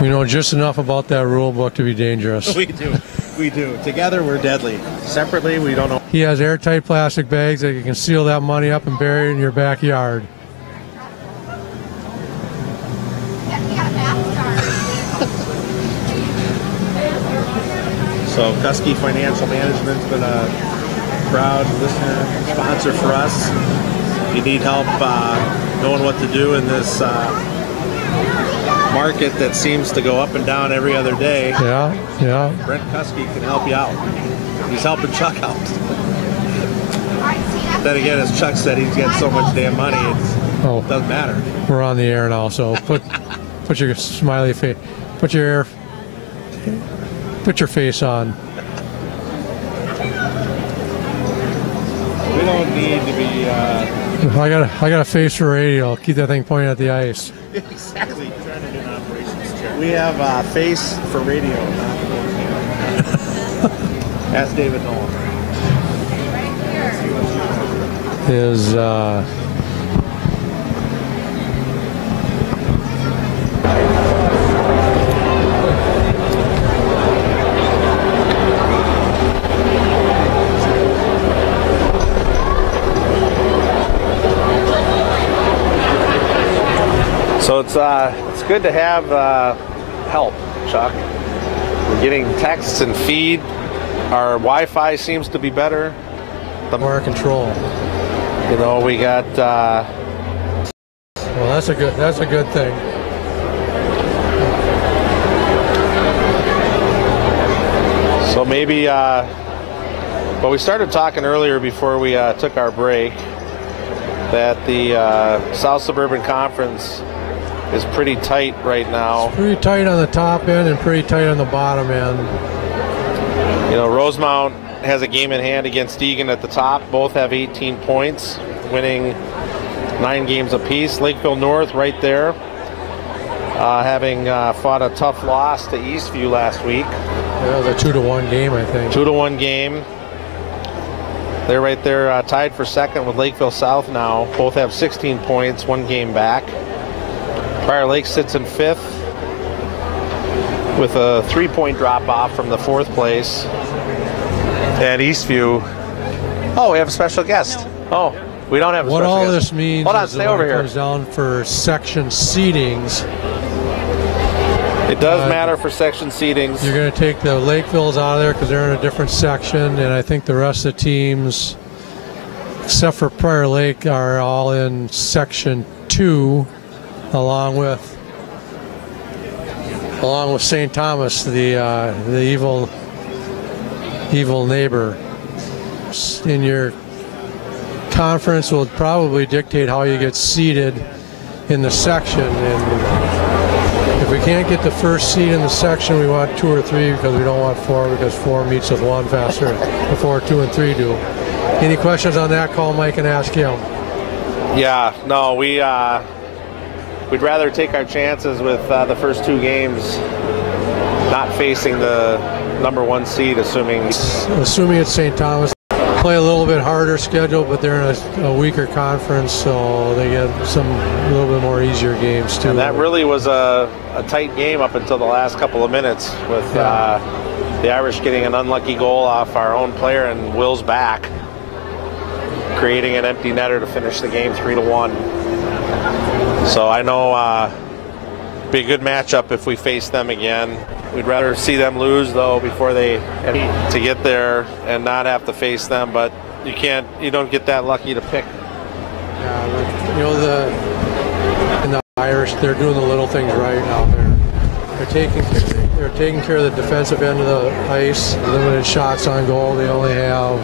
We know just enough about that rule book to be dangerous. We do. We do. Together, we're deadly. Separately, we don't know. He has airtight plastic bags that you can seal that money up and bury it in your backyard. So Kusky Financial Management's been a proud listener, sponsor for us. If you need help knowing what to do in this market that seems to go up and down every other day, yeah. Brent Kusky can help you out. He's helping Chuck out. Then again, as Chuck said, he's got so much damn money, Oh, Doesn't matter. we're on the air now, so put your smiley face, put your face on. We don't need to be. I got a face for radio. I'll keep that thing pointing at the ice. Exactly. We have face for radio. Ask David Nolan. Is So it's good to have help, Chuck. We're getting texts and feed. Our Wi-Fi seems to be better. more control. You know, we got. Well, that's a good thing. So maybe. Well, we started talking earlier before we took our break that the South Suburban Conference is pretty tight right now. It's pretty tight on the top end and pretty tight on the bottom end. You know, Rosemount has a game in hand against Egan at the top. Both have 18 points, winning 9 games apiece. Lakeville North right there, having fought a tough loss to Eastview last week. That was a 2-1 game, I think. 2-1 game. They're right there tied for second with Lakeville South now. Both have 16 points, 1 game back. Prior Lake sits in 5th with a 3-point drop off from the 4th place. And Eastview. Oh, we have a special guest. Oh, we don't have a What special all guest. this means Hold on, is stay when over it here. comes down for section seedings, It does matter for section seedings. you're going to take the Lakevilles out of there because they're in a different section, and I think the rest of the teams, except for Prior Lake, are all in section 2, along with St. Thomas, the evil neighbor. In your conference will probably dictate how you get seated in the section, and if we can't get the first seed in the section, we want 2 or 3 because we don't want 4 because 4 meets with 1 faster before 2 and 3 do. Any questions on that? Call Mike and ask him. Yeah, no, we'd rather take our chances with the first 2 games not facing the number 1 seed, assuming It's St. Thomas. Play a little bit harder schedule, but they're in a weaker conference, so they get a little bit more easier games too. And that really was a tight game up until the last couple of minutes with the Irish getting an unlucky goal off our own player and Will's back, creating an empty netter to finish the game 3-1. So I know be a good matchup if we face them again. We'd rather see them lose though before they to get there and not have to face them. But you don't get that lucky to pick. Yeah, but, you know, the Irish, they're doing the little things right now. They're taking care of the defensive end of the ice. Limited shots on goal. They only have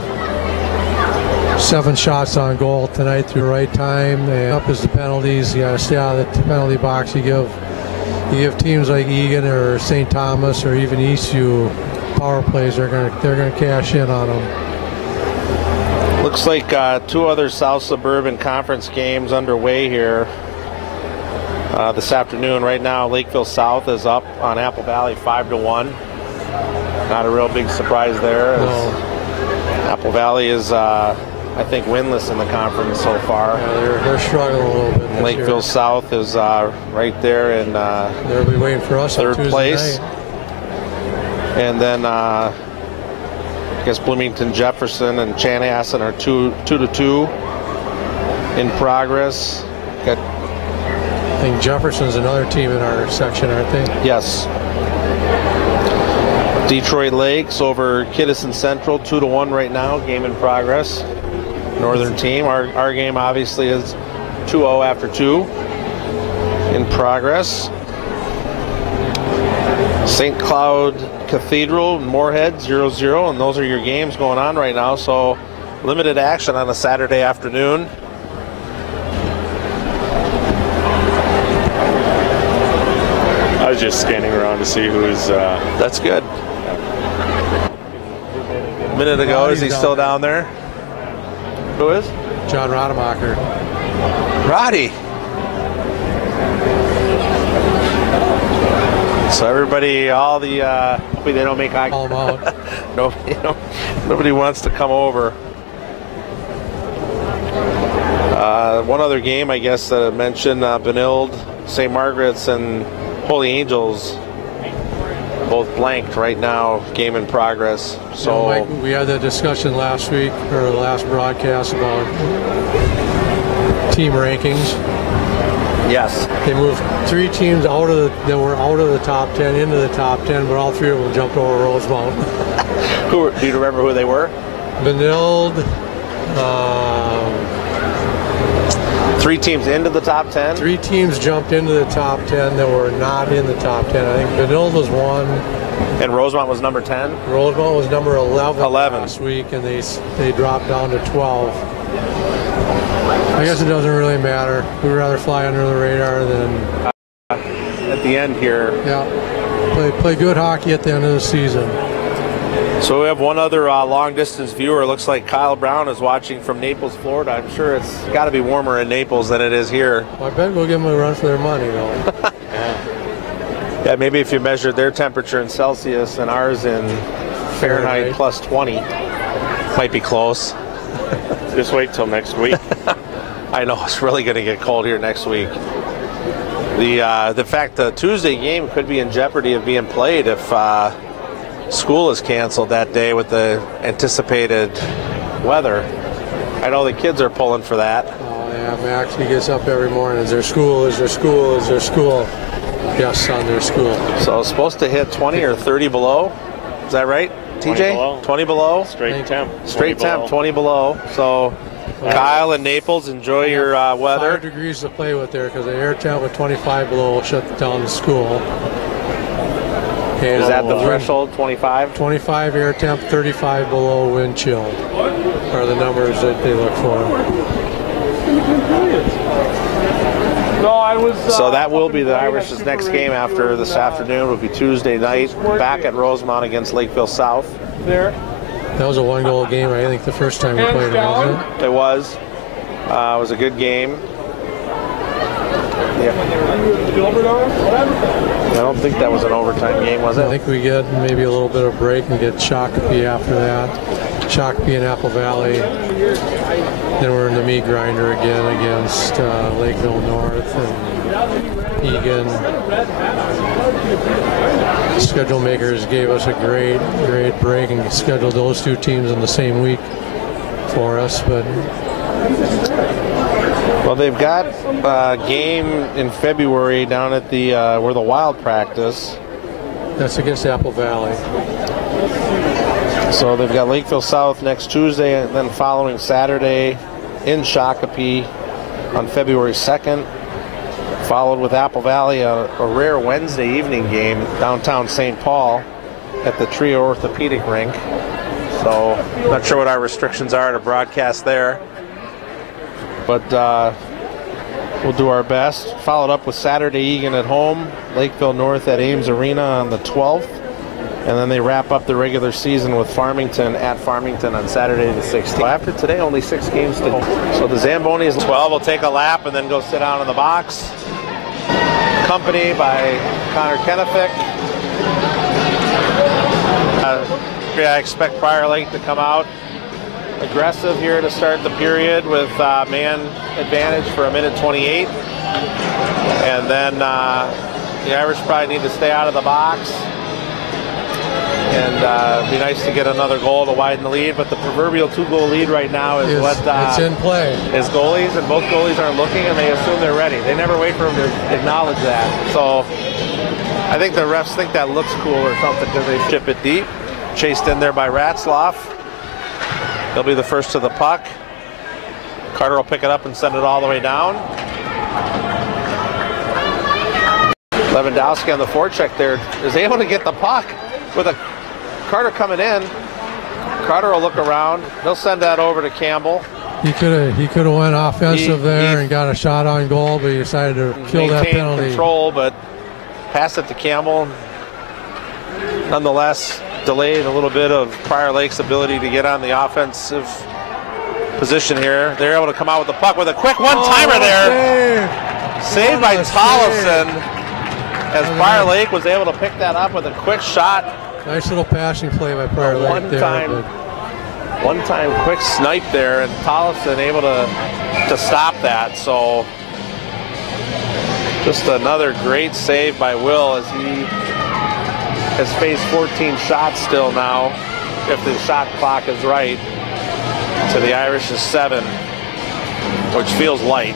7 shots on goal tonight through the right time. And up is the penalties. You got to stay out of the penalty box. You give teams like Egan or St. Thomas or even Eastview power plays. They're gonna cash in on them. Looks like 2 other South Suburban Conference games underway here this afternoon. Right now, Lakeville South is up on Apple Valley 5-1. Not a real big surprise there. No. Apple Valley is, I think, winless in the conference so far. Yeah, they're struggling a little bit this Lakeville year. South is right there in They'll be waiting for us on 3rd Tuesday place. night. And then I guess Bloomington Jefferson and Chanhassen are 2-2 in progress. Got, I think Jefferson's another team in our section, aren't they? yes. Detroit Lakes over Kittison Central 2-1 right now. Game in progress. Northern team. Our game obviously is 2-0 after 2 in progress. St. Cloud Cathedral, Moorhead 0-0, and those are your games going on right now. So limited action on a Saturday afternoon. I was just scanning around to see who's. That's good. A minute ago, is he still down there? Who is? John Rademacher. Roddy. So everybody, all the, hopefully they don't make eye contact. Nobody wants to come over. One other game, I guess, that I mentioned, Benilde, St. Margaret's, and Holy Angels, both blanked right now, game in progress. So Mike, we had that discussion last week, or the last broadcast, about team rankings. Yes. They moved 3 teams that were out of the top 10 into the top 10, but all 3 of them jumped over Rosemount. Do you remember who they were? Benilde. 3 teams into the top 10? 3 teams jumped into the top 10 that were not in the top 10. I think Benilde was 1. And Rosemount was number 10? Rosemount was number 11 last week, and they dropped down to 12. I guess it doesn't really matter. We'd rather fly under the radar than... at the end here. Yeah. Play good hockey at the end of the season. So we have one other long-distance viewer. It looks like Kyle Brown is watching from Naples, Florida. I'm sure it's got to be warmer in Naples than it is here. Well, I bet we'll give them a run for their money, though. Yeah, maybe if you measured their temperature in Celsius and ours in Fahrenheit plus 20, might be close. Just wait till next week. I know, it's really going to get cold here next week. The fact the Tuesday game could be in jeopardy of being played if school is canceled that day with the anticipated weather. I know the kids are pulling for that. Oh yeah, Max, he gets up every morning. Is there school? Is there school? Is there school? Yes, son, there's school. So it's supposed to hit 20 or 30 below. Is that right, TJ? 20 below? Straight temp. Straight temp, 20 below. So Kyle and Naples, enjoy your weather. 5 degrees to play with there because the air temp at 25 below will shut down the school. And is that the threshold, 25? 25 air temp, 35 below wind chill are the numbers that they look for. So that will be the Irish's next game after this afternoon. It will be Tuesday night, back at Rosemount against Lakeville South. That was a 1-goal game, I think, the first time we played it, wasn't it? It was. It was a good game. Yeah. I don't think that was an overtime game, was it? I think we get maybe a little bit of break and get Shakopee after that. Shakopee and Apple Valley. Then we're in the meat grinder again against Lakeville North and Egan. Schedule makers gave us a great break and scheduled those 2 teams in the same week for us, but well, they've got a game in February down at the where the Wild practice. That's against Apple Valley. So they've got Lakeville South next Tuesday, and then following Saturday in Shakopee on February 2nd, followed with Apple Valley, a rare Wednesday evening game downtown St. Paul at the Trio Orthopedic Rink. So not sure what our restrictions are to broadcast there, but we'll do our best. Followed up with Saturday Egan at home, Lakeville North at Ames Arena on the 12th, and then they wrap up the regular season with Farmington at Farmington on Saturday the 16th. After today, only 6 games to go. So the Zambonis 12 will take a lap and then go sit down in the box, accompanied by Connor Kennefick. I expect Prior Lake to come out aggressive here to start the period with man advantage for 1:28. And then the Irish probably need to stay out of the box. And it'd be nice to get another goal to widen the lead, but the proverbial 2-goal lead right now is what it's in play. Is goalies, and both goalies aren't looking, and they assume they're ready. They never wait for them to acknowledge that. So I think the refs think that looks cool or something because they chip it deep. Chased in there by Ratzloff. He'll be the first to the puck. Carter will pick it up and send it all the way down. Lewandowski on the forecheck there is able to get the puck with a Carter coming in. Carter will look around. He'll send that over to Campbell. He could have went offensive there and got a shot on goal, but he decided to kill that penalty. Control, but Pass it to Campbell. Nonetheless, delayed a little bit of Prior Lake's ability to get on the offensive position here. They're able to come out with the puck with a quick one-timer there. Saved by Tollefson, as Prior Lake was able to pick that up with a quick shot. Nice little passing play by Prior Lake One-time quick snipe there, and Tollefson able to stop that. So just another great save by Will, as he has faced 14 shots still now, if the shot clock is right, to the Irish's 7, which feels light.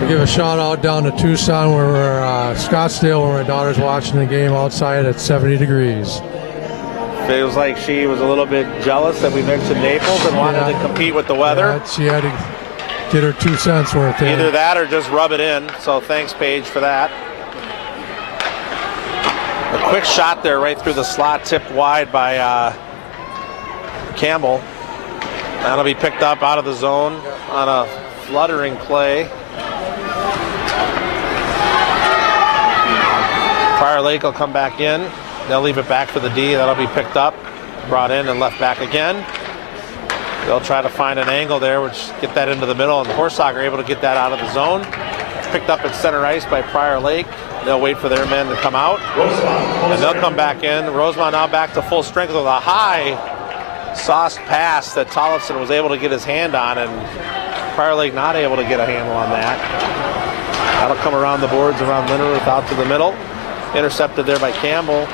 We give a shout out down to Tucson, where we're Scottsdale, where my daughter's watching the game outside at 70 degrees. Feels like she was a little bit jealous that we mentioned Naples and wanted to compete with the weather. Yeah, she had to get her 2 cents worth in. Either that or just rub it in. So thanks, Paige, for that. A quick shot there right through the slot, tipped wide by Campbell. That'll be picked up out of the zone on a fluttering play. Prior Lake will come back in. They'll leave it back for the D. That'll be picked up, brought in, and left back again. They'll try to find an angle there, which get that into the middle, and the Horsesock are able to get that out of the zone. Picked up at center ice by Prior Lake. They'll wait for their men to come out, and they'll come back in. Rosemount now back to full strength with a high sauced pass that Tollefson was able to get his hand on, and Prior Lake not able to get a handle on that. That'll come around the boards around Linneruth out to the middle. Intercepted there by Campbell.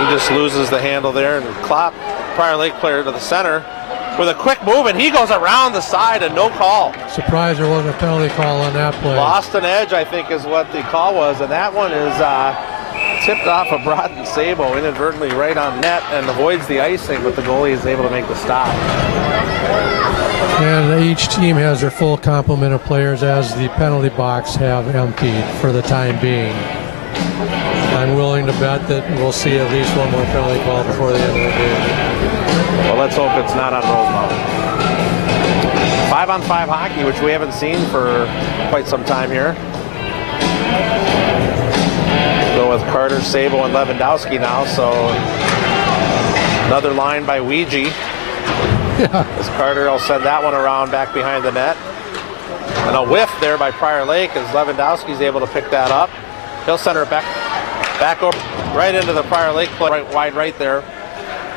He just loses the handle there, and Klopp, Prior Lake player, to the center with a quick move, and he goes around the side and no call. Surprised there wasn't a penalty call on that play. Lost an edge, I think, is what the call was, and that one is tipped off of Broughton Sabo inadvertently right on net and avoids the icing, but the goalie is able to make the stop. And each team has their full complement of players, as the penalty box have emptied for the time being. I'm willing to bet that we'll see at least one more penalty call before the end of the game. Well, let's hope it's not on Rosemount. 5-on-5 hockey, which we haven't seen for quite some time here. Go with Carter, Sabo, and Lewandowski now, so another line by Ouija. Yeah. As Carter will send that one around back behind the net. And a whiff there by Prior Lake, as Lewandowski's able to pick that up. He'll center it back over right into the Prior Lake play, right wide right there.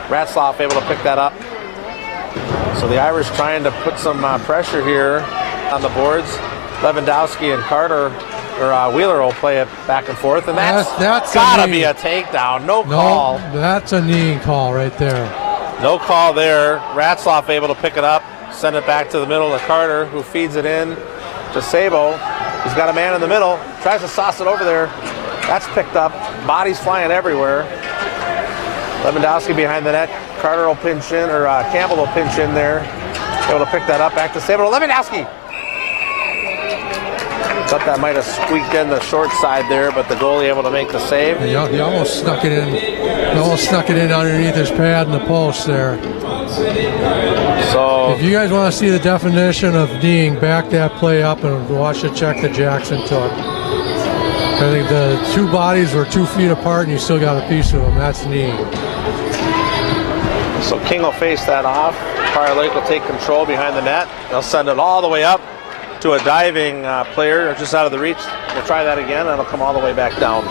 Ratzlaff able to pick that up. So the Irish trying to put some pressure here on the boards. Lewandowski and Carter, or Wheeler, will play it back and forth, and that's gotta be a takedown. No call. That's a knee call right there. No call there. Ratzlaff able to pick it up, send it back to the middle to Carter, who feeds it in to Sabo. He's got a man in the middle, tries to sauce it over there. That's picked up. Bodies flying everywhere. Lewandowski behind the net. Carter will pinch in, or Campbell will pinch in there. Able to pick that up back to Sabo. Lewandowski! Thought that might have squeaked in the short side there, but the goalie able to make the save. He almost snuck it in. He almost snuck it in underneath his pad in the post there. So if you guys want to see the definition of kneeing, back that play up and watch the check that Jackson took. I think the two bodies were 2 feet apart and you still got a piece of them. That's kneeing. So King will face that off. Prior Lake will take control behind the net. They'll send it all the way up to a diving player just out of the reach. We'll try that again, and it'll come all the way back down.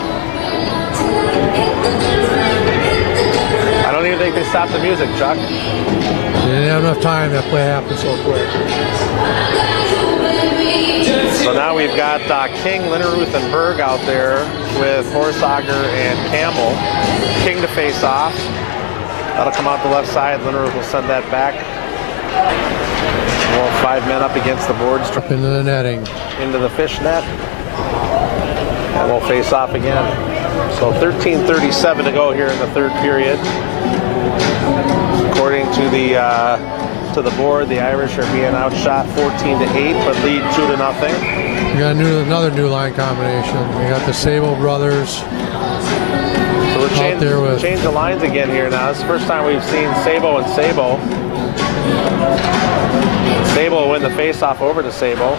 I don't even think they stopped the music, Chuck. They didn't have enough time. That play happened so quick. So now we've got King, Linneruth, and Berg out there with Horsager and Campbell. King to face off. That'll come out the left side. Linneruth will send that back. Well, 5 men up against the boards. Up into the netting. Into the fish net. And we'll face off again. So 13:37 to go here in the third period. According to the board, the Irish are being outshot 14-8, but lead 2-0. We got another new line combination. We got the Sabo brothers. So we'll change the lines again here now. This is the first time we've seen Sabo and Sabo. Sabo will win the face-off over to Sabo.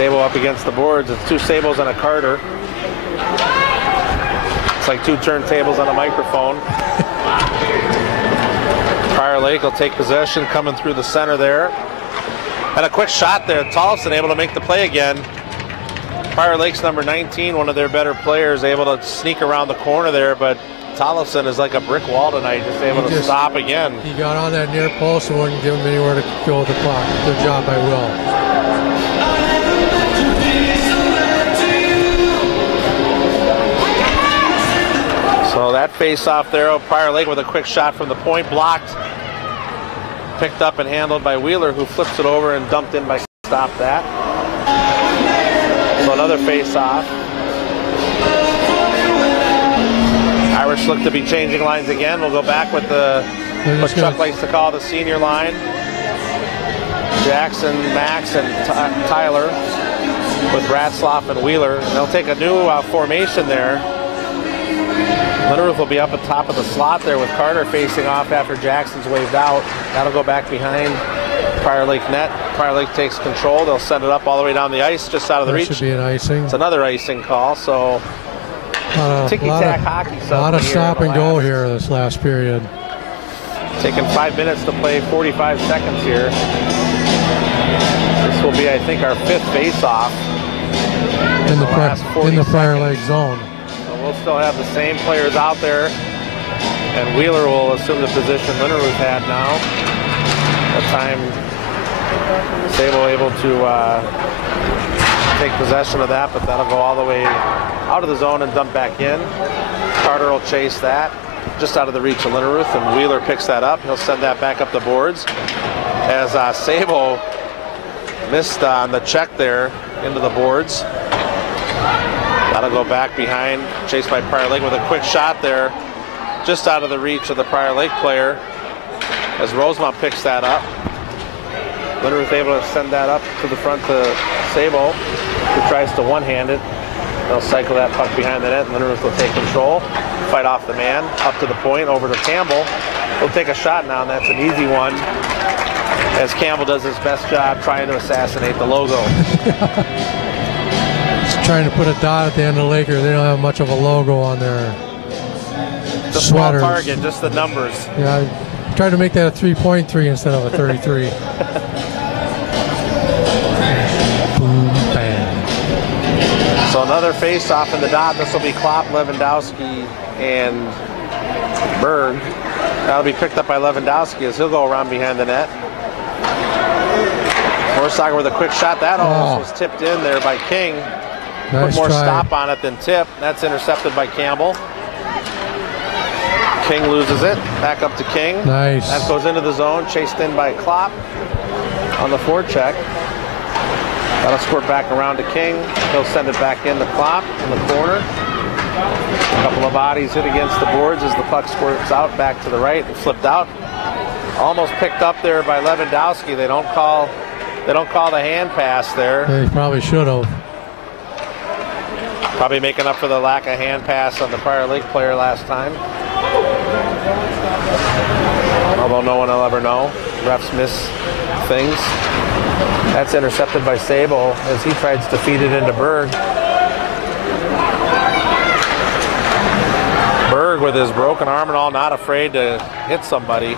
Sabo up against the boards. It's two Sabos and a Carter. It's like two turntables on a microphone. Prior Lake will take possession, coming through the center there. And a quick shot there. Tollefson able to make the play again. Prior Lake's number 19, one of their better players, able to sneak around the corner there, but Tollefson is like a brick wall tonight, just able to stop again. He got on that near post and wouldn't give him anywhere to go with the puck. Good job by Will. So that face-off there, Prior Lake with a quick shot from the point, blocked, picked up and handled by Wheeler, who flips it over and dumped in by Stop That. So another face-off. Irish look to be changing lines again. We'll go back with what Chuck likes to call the senior line. Jackson, Max, and Tyler with Ratzlaff and Wheeler. And they'll take a new formation there. Linderuth will be up at top of the slot there with Carter facing off after Jackson's waved out. That'll go back behind Prior Lake net. Prior Lake takes control. They'll send it up all the way down the ice, just out of the reach. Should be an icing. It's another icing call, so ticky-tack hockey. A lot of stop and go here this last period. Taking 5 minutes to play, 45 seconds here. This will be, I think, our fifth face-off in the Prior Lake zone. So we'll still have the same players out there, and Wheeler will assume the position Linderuth had now. That time, Sabo able to take possession of that, but that'll go all the way out of the zone and dump back in. Carter will chase that just out of the reach of Linderuth, and Wheeler picks that up. He'll send that back up the boards as Sabo missed on the check there into the boards. That'll go back behind, chased by Prior Lake with a quick shot there just out of the reach of the Prior Lake player as Rosemount picks that up. Linderuth able to send that up to the front to Sabo, who tries to one-hand it. They'll cycle that puck behind the net, and Linderuth will take control, fight off the man, up to the point, over to Campbell. He'll take a shot now, and that's an easy one, as Campbell does his best job trying to assassinate the logo. Just trying to put a dot at the end of the Laker. They don't have much of a logo on their It's a sweaters. small target, just the numbers. Yeah, I tried to make that a 3.3 instead of a 33. So another face-off in the dot. This will be Klopp, Lewandowski, and Berg. That'll be picked up by Lewandowski as he'll go around behind the net. Morsager with a quick shot. That almost was tipped in there by King. Nice Put more try. stop on it than tip. That's intercepted by Campbell. King loses it. Back up to King. Nice. That goes into the zone. Chased in by Klopp on the forecheck. That'll squirt back around to King. He'll send it back in to Klopp in the corner. A couple of bodies hit against the boards as the puck squirts out back to the right and flipped out. Almost picked up there by Lewandowski. They don't call the hand pass there. They probably should have. Probably making up for the lack of hand pass on the Prior Lake player last time. Although no one will ever know. Refs miss things. That's intercepted by Sabo as he tries to feed it into Berg. Berg with his broken arm and all, not afraid to hit somebody.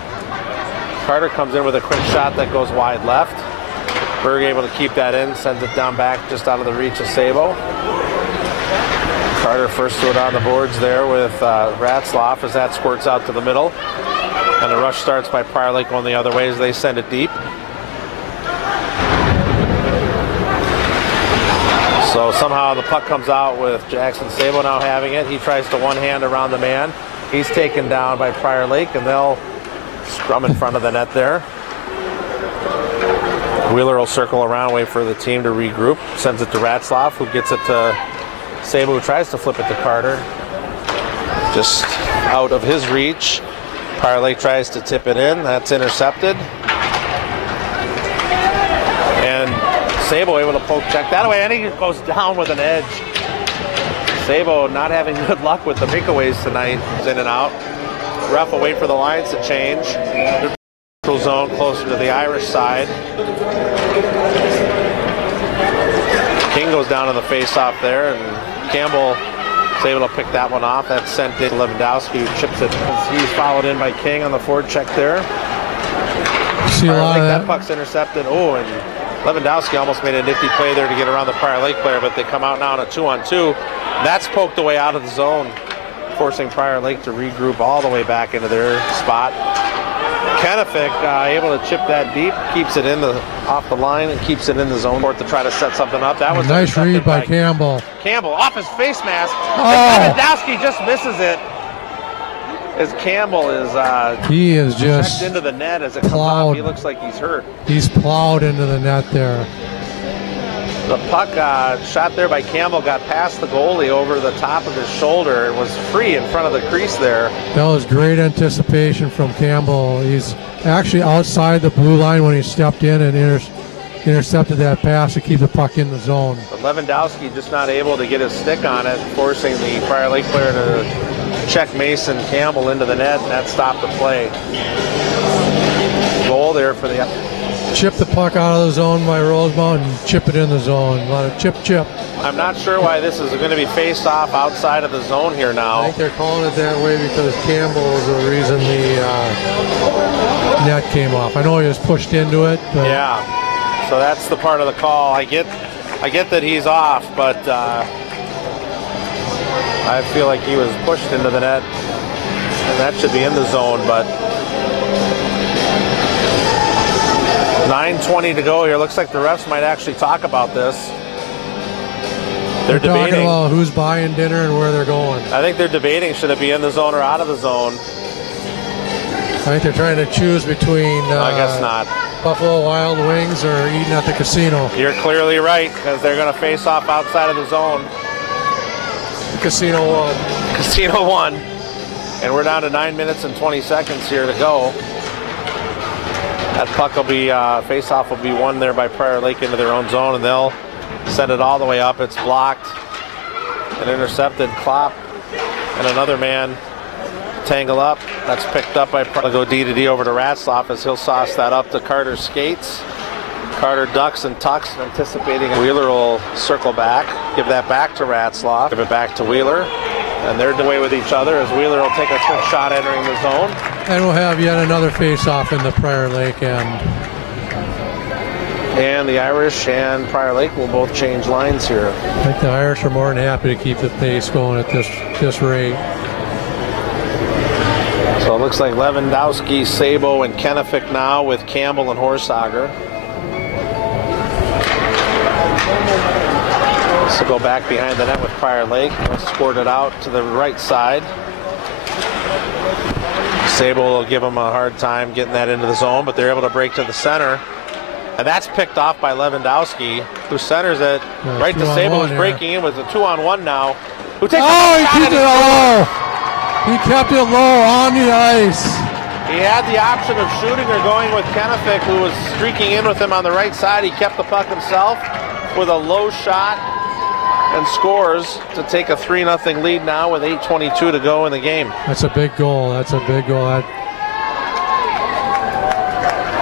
Carter comes in with a quick shot that goes wide left. Berg able to keep that in, sends it down back just out of the reach of Sabo. Carter first to it on the boards there with Ratzlaff as that squirts out to the middle. And the rush starts by Prior Lake going the other way as they send it deep. So somehow the puck comes out with Jackson Sabo now having it. He tries to one-hand around the man. He's taken down by Prior Lake, and they'll scrum in front of the net there. Wheeler will circle around, wait for the team to regroup. Sends it to Ratzlaff, who gets it to Sabo, who tries to flip it to Carter. Just out of his reach. Prior Lake tries to tip it in. That's intercepted. And Sabo able to poke check that away, and he goes down with an edge. Sabo not having good luck with the breakaways tonight. He's in and out. Ref will wait for the lines to change. Neutral zone closer to the Irish side. goes down in the face-off there, and Campbell is able to pick that one off. That's sent in Lewandowski, who chips it. He's followed in by King on the forecheck there. See a lot of that puck's intercepted. Oh, and Lewandowski almost made a nifty play there to get around the Prior Lake player, but they come out now in a 2-on-2. That's poked away out of the zone, forcing Prior Lake to regroup all the way back into their spot. Kennefic able to chip that deep, keeps it off the line and keeps it in the zone to try to set something up. That was a nice read by Campbell. Campbell off his face mask. Oh. Lewandowski just misses it. As Campbell is he is just into the net as it comes off. He looks like he's hurt. He's plowed into the net there. The puck shot there by Campbell got past the goalie over the top of his shoulder and was free in front of the crease there. That was great anticipation from Campbell. He's actually outside the blue line when he stepped in and intercepted that pass to keep the puck in the zone. But Lewandowski just not able to get his stick on it, forcing the Prior Lake player to check Mason Campbell into the net, and that stopped the play. Goal there for the... Chip the puck out of the zone by Rosemount and chip it in the zone. A lot of chip. I'm not sure why this is going to be faced off outside of the zone here now. I think they're calling it that way because Campbell is the reason the net came off. I know he was pushed into it. But yeah, so that's the part of the call. I get that he's off, but I feel like he was pushed into the net, and that should be in the zone, but 9:20 to go here. Looks like the refs might actually talk about this. They're debating talking about who's buying dinner and where they're going. I think they're debating should it be in the zone or out of the zone. I think they're trying to choose between I guess not. Buffalo Wild Wings or eating at the casino. You're clearly right, because they're going to face off outside of the zone. Casino won. Casino won. And we're down to 9 minutes and 20 seconds here to go. That puck will be, face-off will be won there by Prior Lake into their own zone, and they'll send it all the way up. It's blocked and intercepted. Klopp and another man tangle up. That's picked up by Prior. They'll go D to D over to Ratzlaff as he'll sauce that up to Carter Skates. Carter ducks and tucks, anticipating. Wheeler will circle back, give that back to Ratzlaff, give it back to Wheeler, and they're away with each other as Wheeler will take a quick shot entering the zone. And we'll have yet another face-off in the Prior Lake end. And the Irish and Prior Lake will both change lines here. I think the Irish are more than happy to keep the pace going at this rate. So it looks like Lewandowski, Sabo, and Kennefic now with Campbell and Horsager. So go back behind the net with Prior Lake. They'll squirt it out to the right side. Sable will give them a hard time getting that into the zone, but they're able to break to the center. And that's picked off by Lewandowski, who centers it right to Sable, who's breaking in with a 2-on-1 now. Who takes he kept it low. He kept it low on the ice. He had the option of shooting or going with Kennefic, who was streaking in with him on the right side. He kept the puck himself with a low shot and scores to take a 3-0 lead now with 8:22 to go in the game. That's a big goal. That's a big goal. That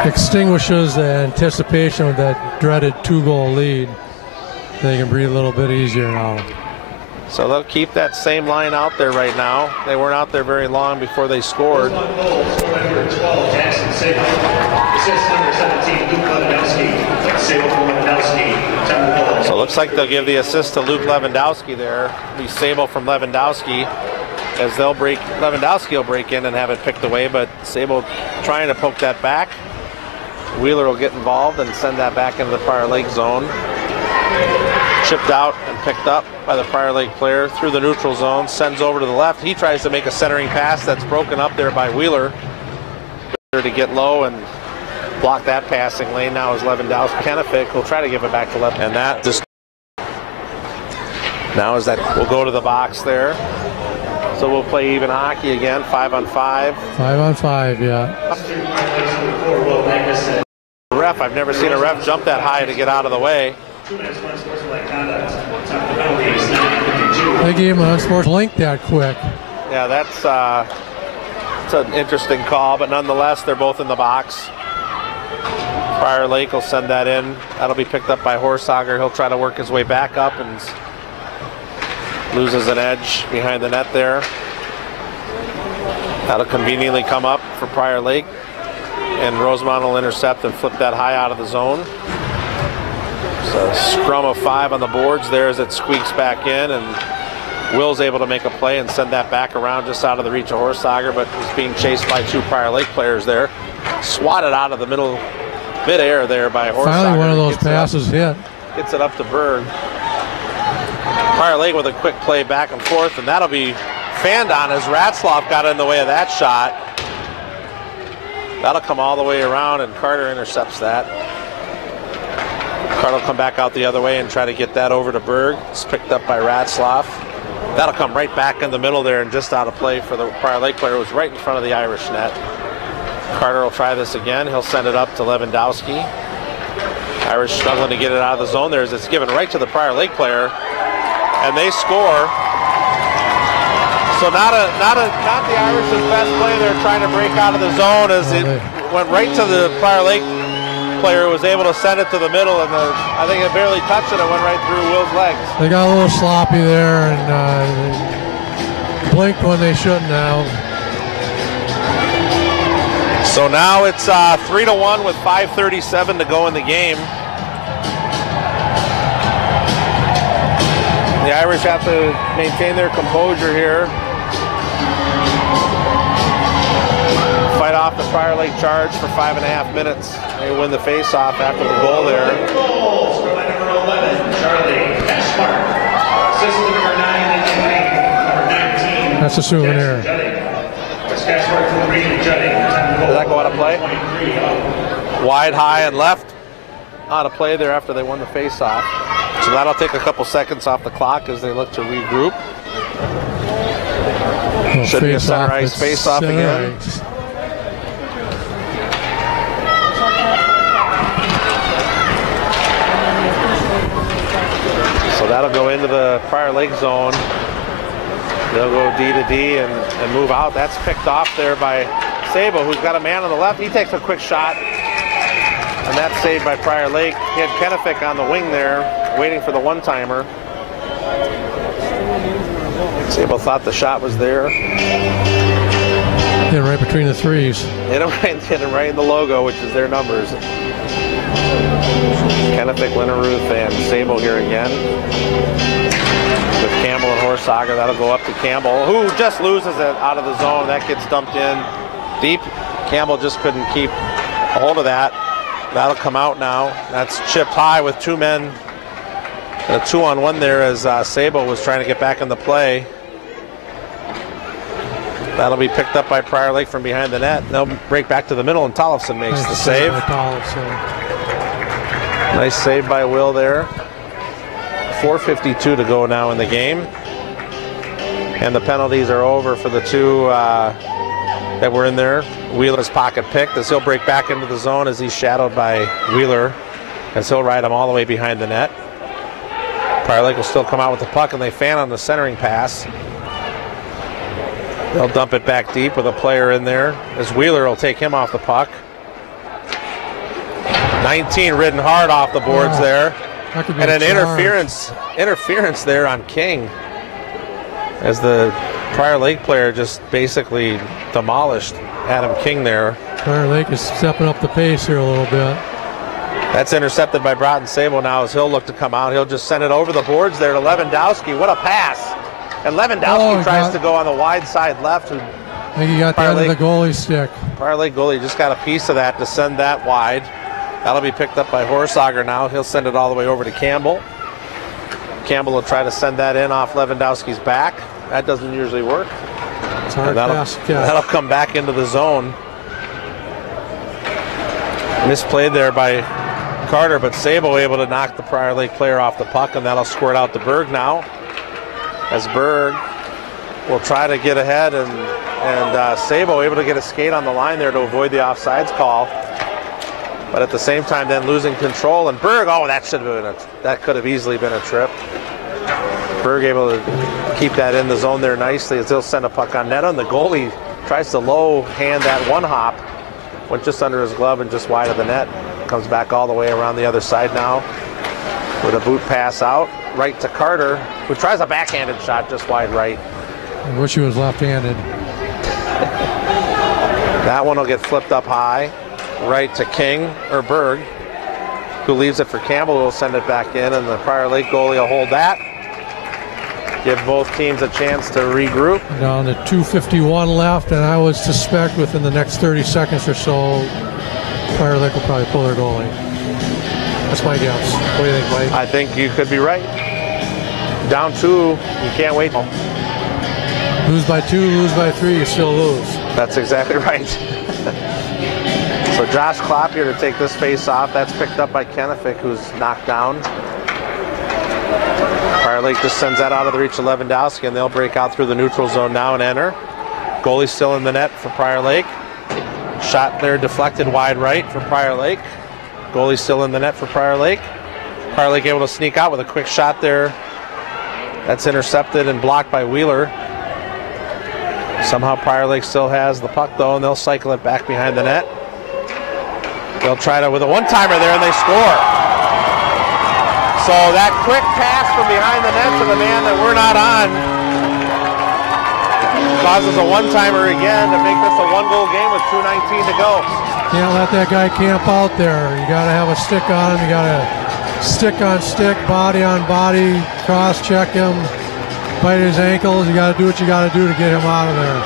extinguishes the anticipation of that dreaded 2-goal lead. They can breathe a little bit easier now. So they'll keep that same line out there right now. They weren't out there very long before they scored. Number 12, Jackson Sabo. Assist number 17, Luke Lewandowski. Sabo from Lewandowski. So it looks like they'll give the assist to Luke Lewandowski there. Be Sabo from Lewandowski, as they'll break. Lewandowski will break in and have it picked away, but Sabo trying to poke that back. Wheeler will get involved and send that back into the Prior Lake zone. Chipped out and picked up by the Prior Lake player through the neutral zone, sends over to the left. He tries to make a centering pass that's broken up there by Wheeler. To get low and block that passing lane now is Lewandowski. Kennefic will try to give it back to left, and that just now is that we'll go to the box there. So we'll play even hockey again, 5-on-5. 5-on-5, yeah. Ref, I've never seen a ref jump that high to get out of the way. They gave him an unsportsmanlike link that quick. Yeah, that's an interesting call, but nonetheless, they're both in the box. Prior Lake will send that in. That'll be picked up by Horsager. He'll try to work his way back up and loses an edge behind the net there. That'll conveniently come up for Prior Lake. And Rosemount will intercept and flip that high out of the zone. So scrum of 5 on the boards there as it squeaks back in, and Will's able to make a play and send that back around just out of the reach of Horsager, but he's being chased by 2 Prior Lake players there. Swatted out of the mid-air there by Horsager. Finally one of those passes hit. Gets it up to Berg. Prior Lake with a quick play back and forth, and that'll be fanned on as Ratzloff got in the way of that shot. That'll come all the way around, and Carter intercepts that. Carter will come back out the other way and try to get that over to Berg. It's picked up by Ratzloff. That'll come right back in the middle there and just out of play for the Prior Lake player who was right in front of the Irish net. Carter will try this again. He'll send it up to Lewandowski. Irish struggling to get it out of the zone there as it's given right to the Prior Lake player, and they score. So not the Irish's best play. They're trying to break out of the zone as it went right to the Prior Lake player who was able to send it to the middle, and I think it barely touched it. It went right through Will's legs. They got a little sloppy there and they blinked when they shouldn't have. So now it's 3-1 with 5:37 to go in the game. The Irish have to maintain their composure here. Fight off the Prior Lake charge for 5.5 minutes. They win the face-off after the goal there. Goals for number 11, Charlie Cashmark. Assist number 9, number 19. That's a souvenir. Cashmark from Green and Juddy. Does that go out of play? Wide, high, and left. Out of play there after they won the face-off. So that'll take a couple seconds off the clock as they look to regroup. Should be a center ice face-off again. Ice. So that'll go into the Prior Lake zone. They'll go D to D and move out. That's picked off there by Sabo, who's got a man on the left. He takes a quick shot, and that's saved by Prior Lake. He had Kennefic on the wing there, waiting for the one-timer. Sabo thought the shot was there. Hit right between the threes. Hit him right in the logo, which is their numbers. Kennefic, Linneruth, and Sabo here again. With Campbell and Horsager, that'll go up to Campbell, who just loses it out of the zone. That gets dumped in deep. Campbell just couldn't keep a hold of that. That'll come out now. That's chipped high with 2 men. A 2-on-1 there as Sabo was trying to get back in the play. That'll be picked up by Prior Lake from behind the net. They'll break back to the middle, and Tollefson makes the save. Nice save by Will there. 4:52 to go now in the game. And the penalties are over for the 2 that were in there. Wheeler's pocket picked as he'll break back into the zone as he's shadowed by Wheeler, as he'll ride him all the way behind the net. Prior Lake will still come out with the puck, and they fan on the centering pass. They'll dump it back deep with a player in there as Wheeler will take him off the puck. 19 ridden hard off the boards there. And an interference there on King as the Prior Lake player just basically demolished Adam King there. Prior Lake is stepping up the pace here a little bit. That's intercepted by Broughton Sabo now as he'll look to come out. He'll just send it over the boards there to Lewandowski. What a pass. And Lewandowski tries to go on the wide side left. I think he got the end of the goalie stick. Prior Lake goalie just got a piece of that to send that wide. That'll be picked up by Horsager now. He'll send it all the way over to Campbell. Campbell will try to send that in off Lewandowski's back. That doesn't usually work. It's hard pass. That'll come back into the zone. Misplayed there by Carter, but Sabo able to knock the Prior Lake player off the puck, and that'll squirt out to Berg now. As Berg will try to get ahead, and Sabo able to get a skate on the line there to avoid the offsides call. But at the same time, then losing control, and Berg, that could have easily been a trip. Berg able to keep that in the zone there nicely as he'll send a puck on net, and the goalie tries to low hand that one hop, went just under his glove and just wide of the net. Comes back all the way around the other side now with a boot pass out. Right to Carter, who tries a backhanded shot just wide right. I wish he was left-handed. That one will get flipped up high. Right to Berg, who leaves it for Campbell, who will send it back in, and the Prior Lake goalie will hold that. Give both teams a chance to regroup. Down to 2:51 left, and I would suspect within the next 30 seconds or so, Prior Lake will probably pull their goalie. That's my guess. What do you think, Mike? I think you could be right. Down 2, you can't wait. Lose by 2, lose by 3, you still lose. That's exactly right. So Josh Klopp here to take this face off. That's picked up by Kennefic, who's knocked down. Prior Lake just sends that out of the reach of Lewandowski, and they'll break out through the neutral zone now and enter. Goalie still in the net for Prior Lake. Shot there deflected wide right for Prior Lake. Goalie still in the net for Prior Lake. Prior Lake able to sneak out with a quick shot there. That's intercepted and blocked by Wheeler. Somehow Prior Lake still has the puck though, and they'll cycle it back behind the net. They'll try to with a one-timer there, and they score. So that quick pass from behind the net to the man that we're not on causes a one-timer again to make this a one-goal game with 2:19 to go. Can't let that guy camp out there. You got to have a stick on him. You got to stick on stick, body on body, cross-check him, bite his ankles. You got to do what you got to do to get him out of there.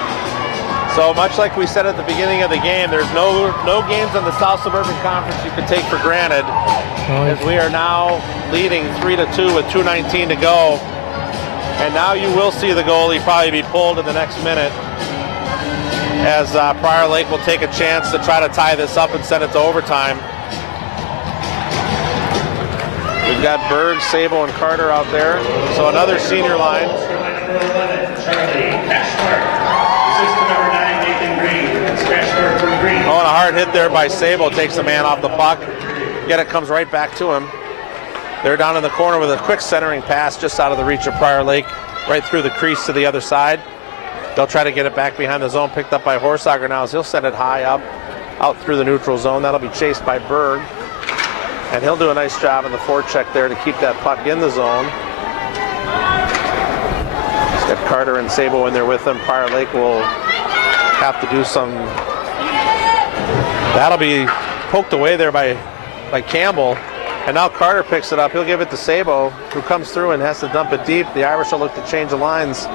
So much like we said at the beginning of the game, there's no games in the South Suburban Conference you can take for granted, as we are now leading 3-2 with 2:19 to go. And now you will see the goalie probably be pulled in the next minute, as Prior Lake will take a chance to try to tie this up and send it to overtime. We've got Berg, Sable, and Carter out there. So another senior line. Oh, and a hard hit there by Sable. Takes the man off the puck. Yet it comes right back to him. They're down in the corner with a quick centering pass just out of the reach of Prior Lake, right through the crease to the other side. They'll try to get it back behind the zone, picked up by Horsager now as he'll send it high up, out through the neutral zone. That'll be chased by Berg. And he'll do a nice job in the forecheck there to keep that puck in the zone. He's got Carter and Sabo in there with him. Prior Lake will have to do some... That'll be poked away there by Campbell. And now Carter picks it up. He'll give it to Sabo, who comes through and has to dump it deep. The Irish will look to change the lines.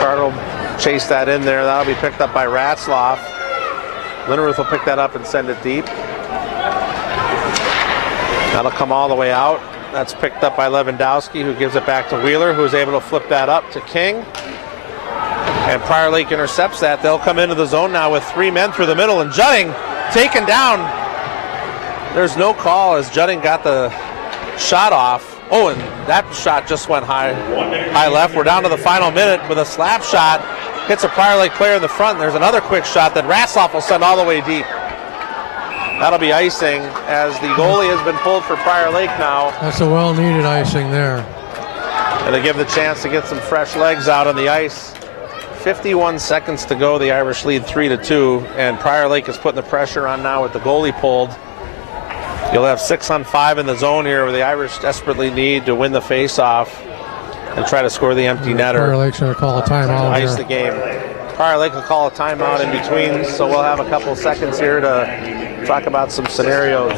Carter will chase that in there. That'll be picked up by Ratzloff. Linneruth will pick that up and send it deep. That'll come all the way out. That's picked up by Lewandowski, who gives it back to Wheeler, who is able to flip that up to King. And Prior Lake intercepts that. They'll come into the zone now with 3 men through the middle, and Judding taken down. There's no call as Judding got the shot off. Oh, and that shot just went high left. We're down to the final minute with a slap shot. Hits a Prior Lake player in the front. There's another quick shot that Ratzloff will send all the way deep. That'll be icing as the goalie has been pulled for Prior Lake now. That's a well-needed icing there. And they give the chance to get some fresh legs out on the ice. 51 seconds to go. The Irish lead 3-2, and Prior Lake is putting the pressure on now with the goalie pulled. You'll have 6-on-5 in the zone here, where the Irish desperately need to win the face-off and try to score the empty netter. Prior Lake's going to call a timeout. Ice the game. Prior Lake will call a timeout in between, so we'll have a couple seconds here to talk about some scenarios.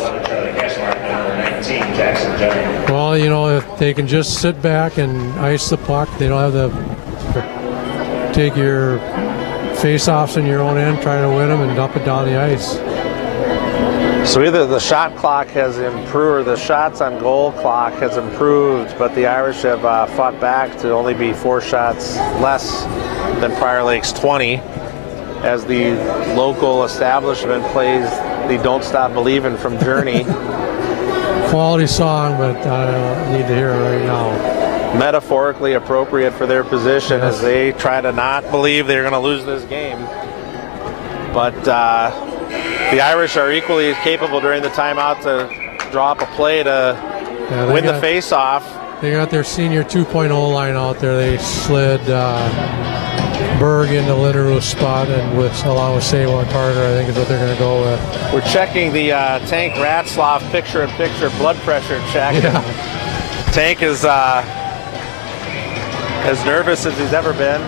Well, you know, if they can just sit back and ice the puck, they don't have to take your face-offs in your own end, try to win them, and dump it down the ice. So either the shot clock has improved, or the shots on goal clock has improved, but the Irish have fought back to only be 4 shots less than Prior Lake's 20, as the local establishment plays the Don't Stop Believin' from Journey. Quality song, but I need to hear it right now. Metaphorically appropriate for their position, yes, as they try to not believe they're going to lose this game. But the Irish are equally capable during the timeout to draw up a play to win the face-off. They got their senior 2.0 line out there. They slid Berg in the Linderus spot, and along with Sable and Carter, I think is what they're going to go with. We're checking the Tank Ratzlaff picture-in-picture blood pressure check. Yeah. Tank is as nervous as he's ever been.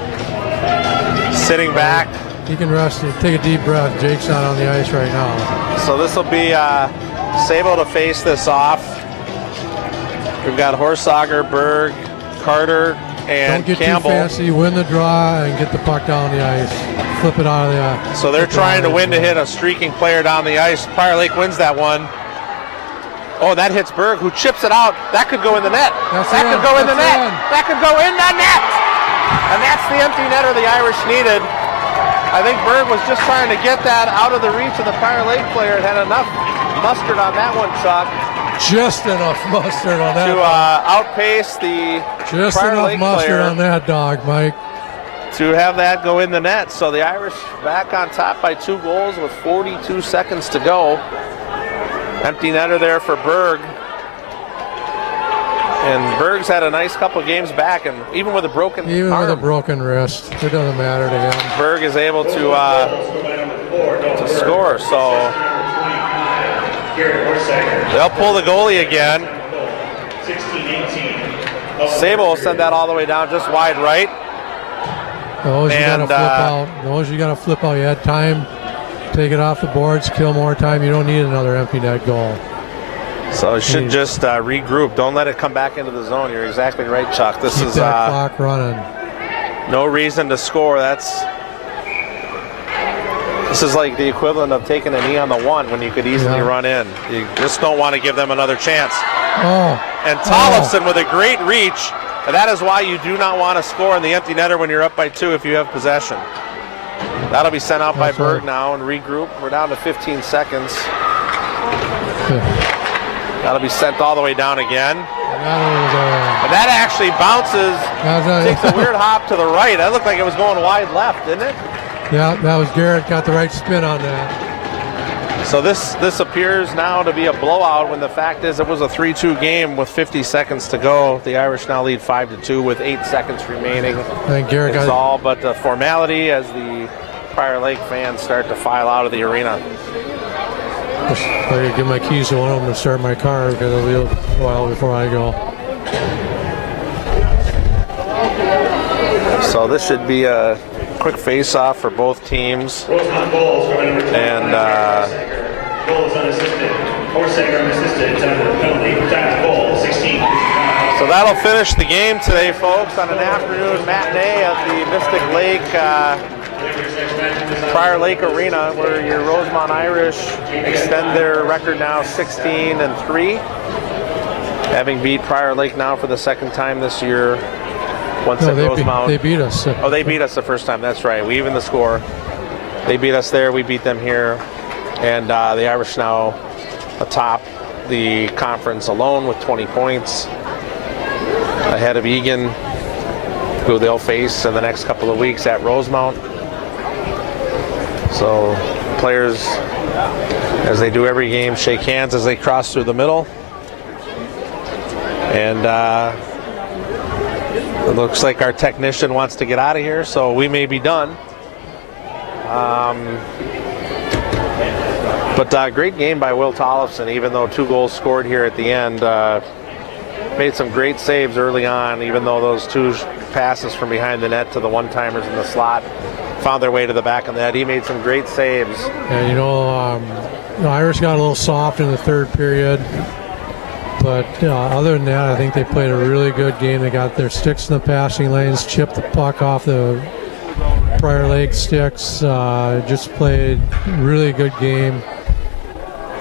Sitting back. He can rest. Take a deep breath. Jake's not on the ice right now. So this will be Sable to face this off. We've got Horsager, Berg, Carter, and Don't get Campbell. too fancy. Win the draw and get the puck down the ice. Flip it out of the ice. So they're trying to win to hit a streaking player down the ice. Prior Lake wins that one. Oh, that hits Berg, who chips it out. That could go in the net. That could go in the net. That could go in the net. And that's the empty netter the Irish needed. I think Berg was just trying to get that out of the reach of the Prior Lake player. It had enough mustard on that one, Chuck. Just enough mustard on that. To outpace the Just Prior enough Lake mustard player on that dog, Mike. to have that go in the net. So the Irish back on top by 2 goals with 42 seconds to go. Empty netter there for Berg. And Berg's had a nice couple games back, and even with a broken arm, with a broken wrist, it doesn't matter to him. Berg is able to score. So they'll pull the goalie again. Sable will send that all the way down, just wide right. Those you gotta flip out. Those you gotta flip out. You had time. Take it off the boards, kill more time. You don't need another empty net goal. So it should just regroup. Don't let it come back into the zone. You're exactly right, Chuck. This is that clock running. No reason to score. This is like the equivalent of taking a knee on the 1 when you could easily run in. You just don't want to give them another chance. Oh. And Tollefson with a great reach. And that is why you do not want to score in the empty netter when you're up by 2 if you have possession. That'll be sent out by Berg now and regroup. We're down to 15 seconds. That'll be sent all the way down again. And that actually bounces, takes a weird hop to the right. That looked like it was going wide left, didn't it? Yeah, that was Garrett, got the right spin on that. So this appears now to be a blowout when the fact is it was a 3-2 game with 50 seconds to go. The Irish now lead 5-2 with 8 seconds remaining. I think Garrett it's all but a formality as the Prior Lake fans start to file out of the arena. I gotta give my keys to one of them to start my car because it'll be a while before I go. So this should be a quick face-off for both teams. Rosemount goals from number 20. And goals unassisted. Horsager unassisted. Penalty. Time goal 16. So that'll finish the game today, folks, on an afternoon matinee at the Mystic Lake Prior Lake Arena, where your Rosemount Irish extend their record now 16-3, having beat Prior Lake now for the 2nd time this year. Once at Rosemount. They beat us. Oh, they beat us the first time. That's right. We even the score. They beat us there. We beat them here, and the Irish now atop the conference alone with 20 points, ahead of Egan, who they'll face in the next couple of weeks at Rosemount. So players, as they do every game, shake hands as they cross through the middle. And it looks like our technician wants to get out of here, so we may be done. But great game by Will Tollefson, even though 2 goals scored here at the end. Made some great saves early on, even though those 2 passes from behind the net to the one-timers in the slot found their way to the back of the net. He made some great saves. And the Irish got a little soft in the 3rd period. But other than that, I think they played a really good game. They got their sticks in the passing lanes, chipped the puck off the Prior Lake sticks. Just played a really good game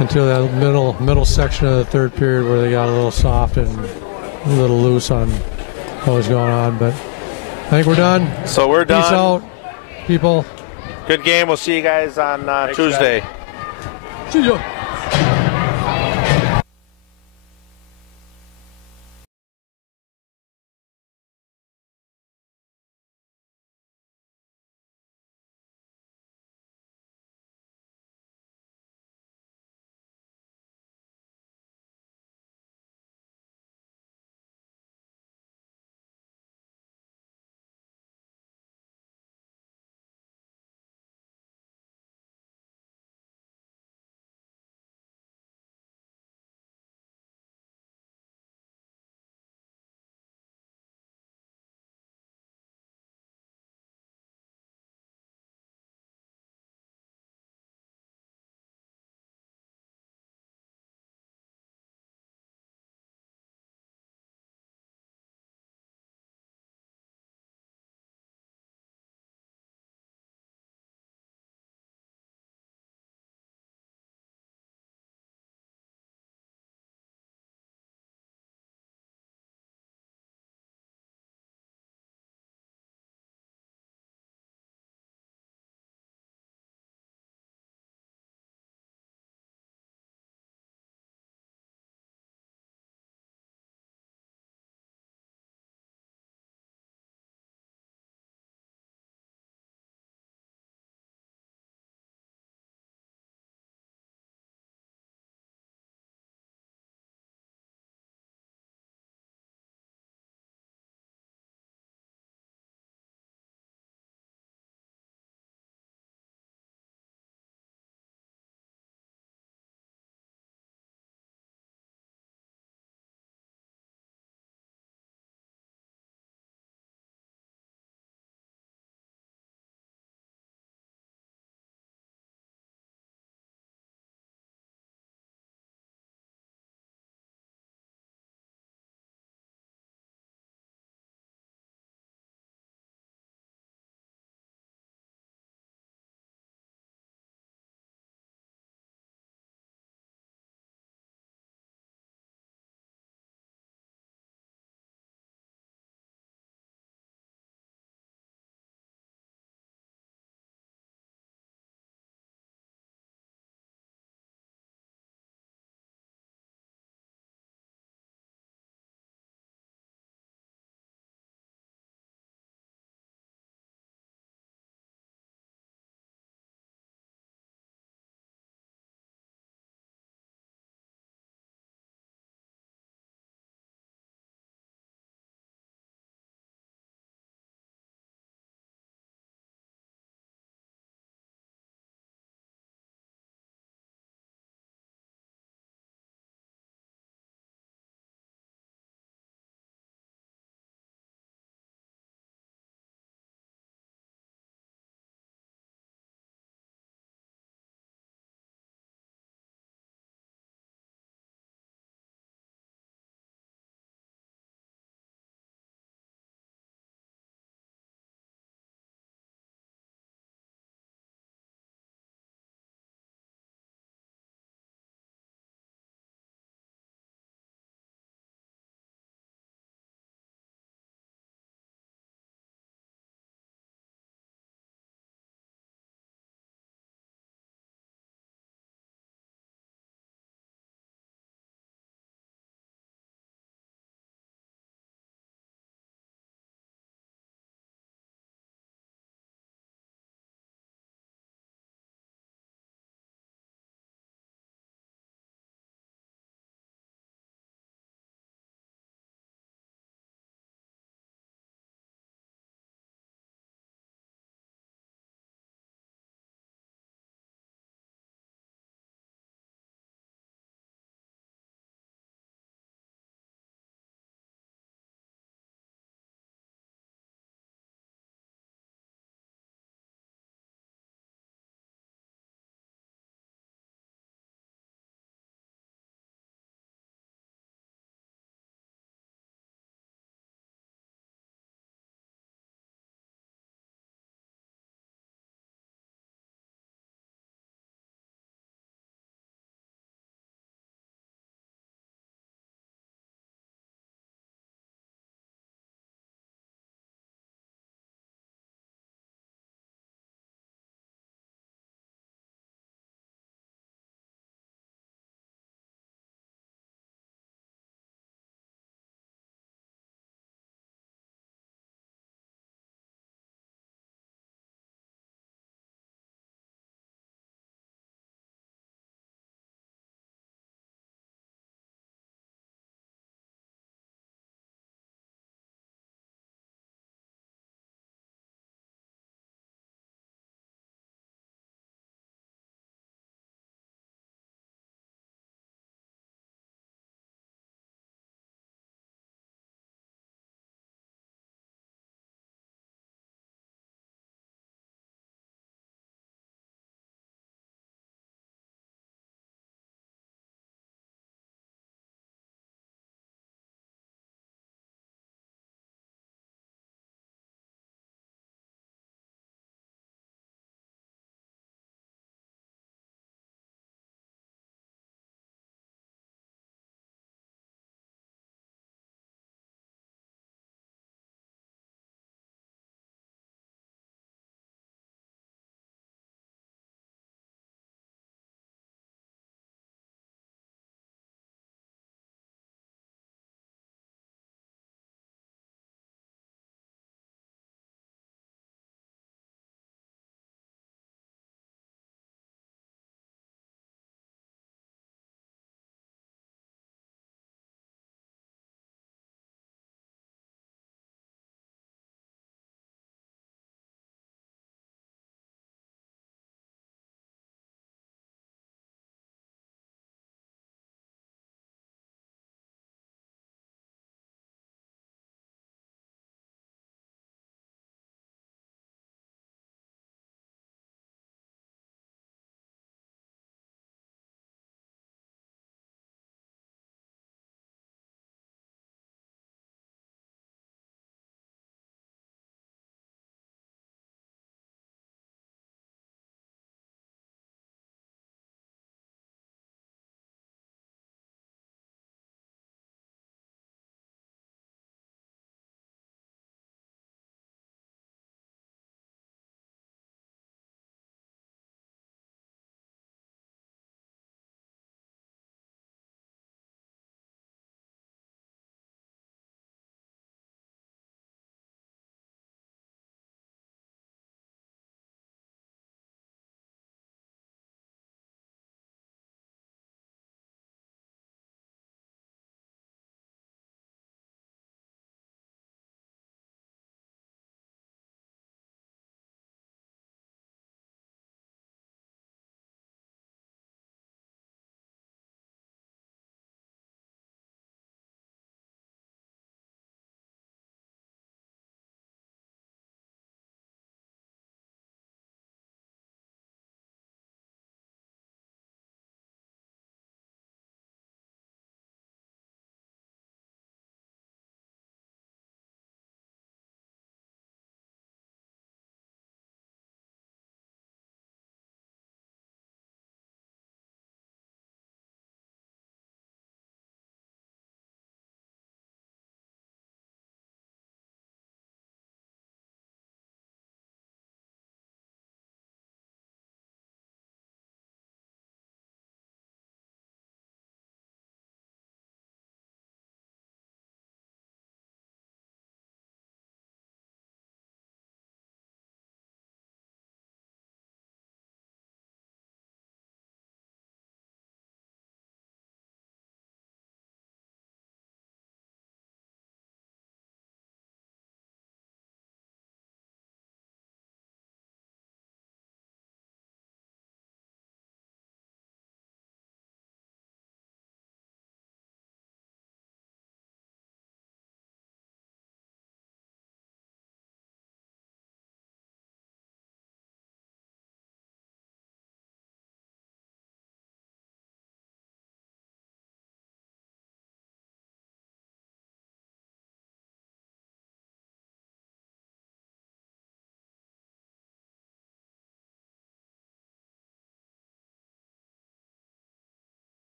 until that middle section of the 3rd period where they got a little soft and a little loose on what was going on. But I think we're done. So we're done. Peace out, people. Good game. We'll see you guys on Tuesday. See ya.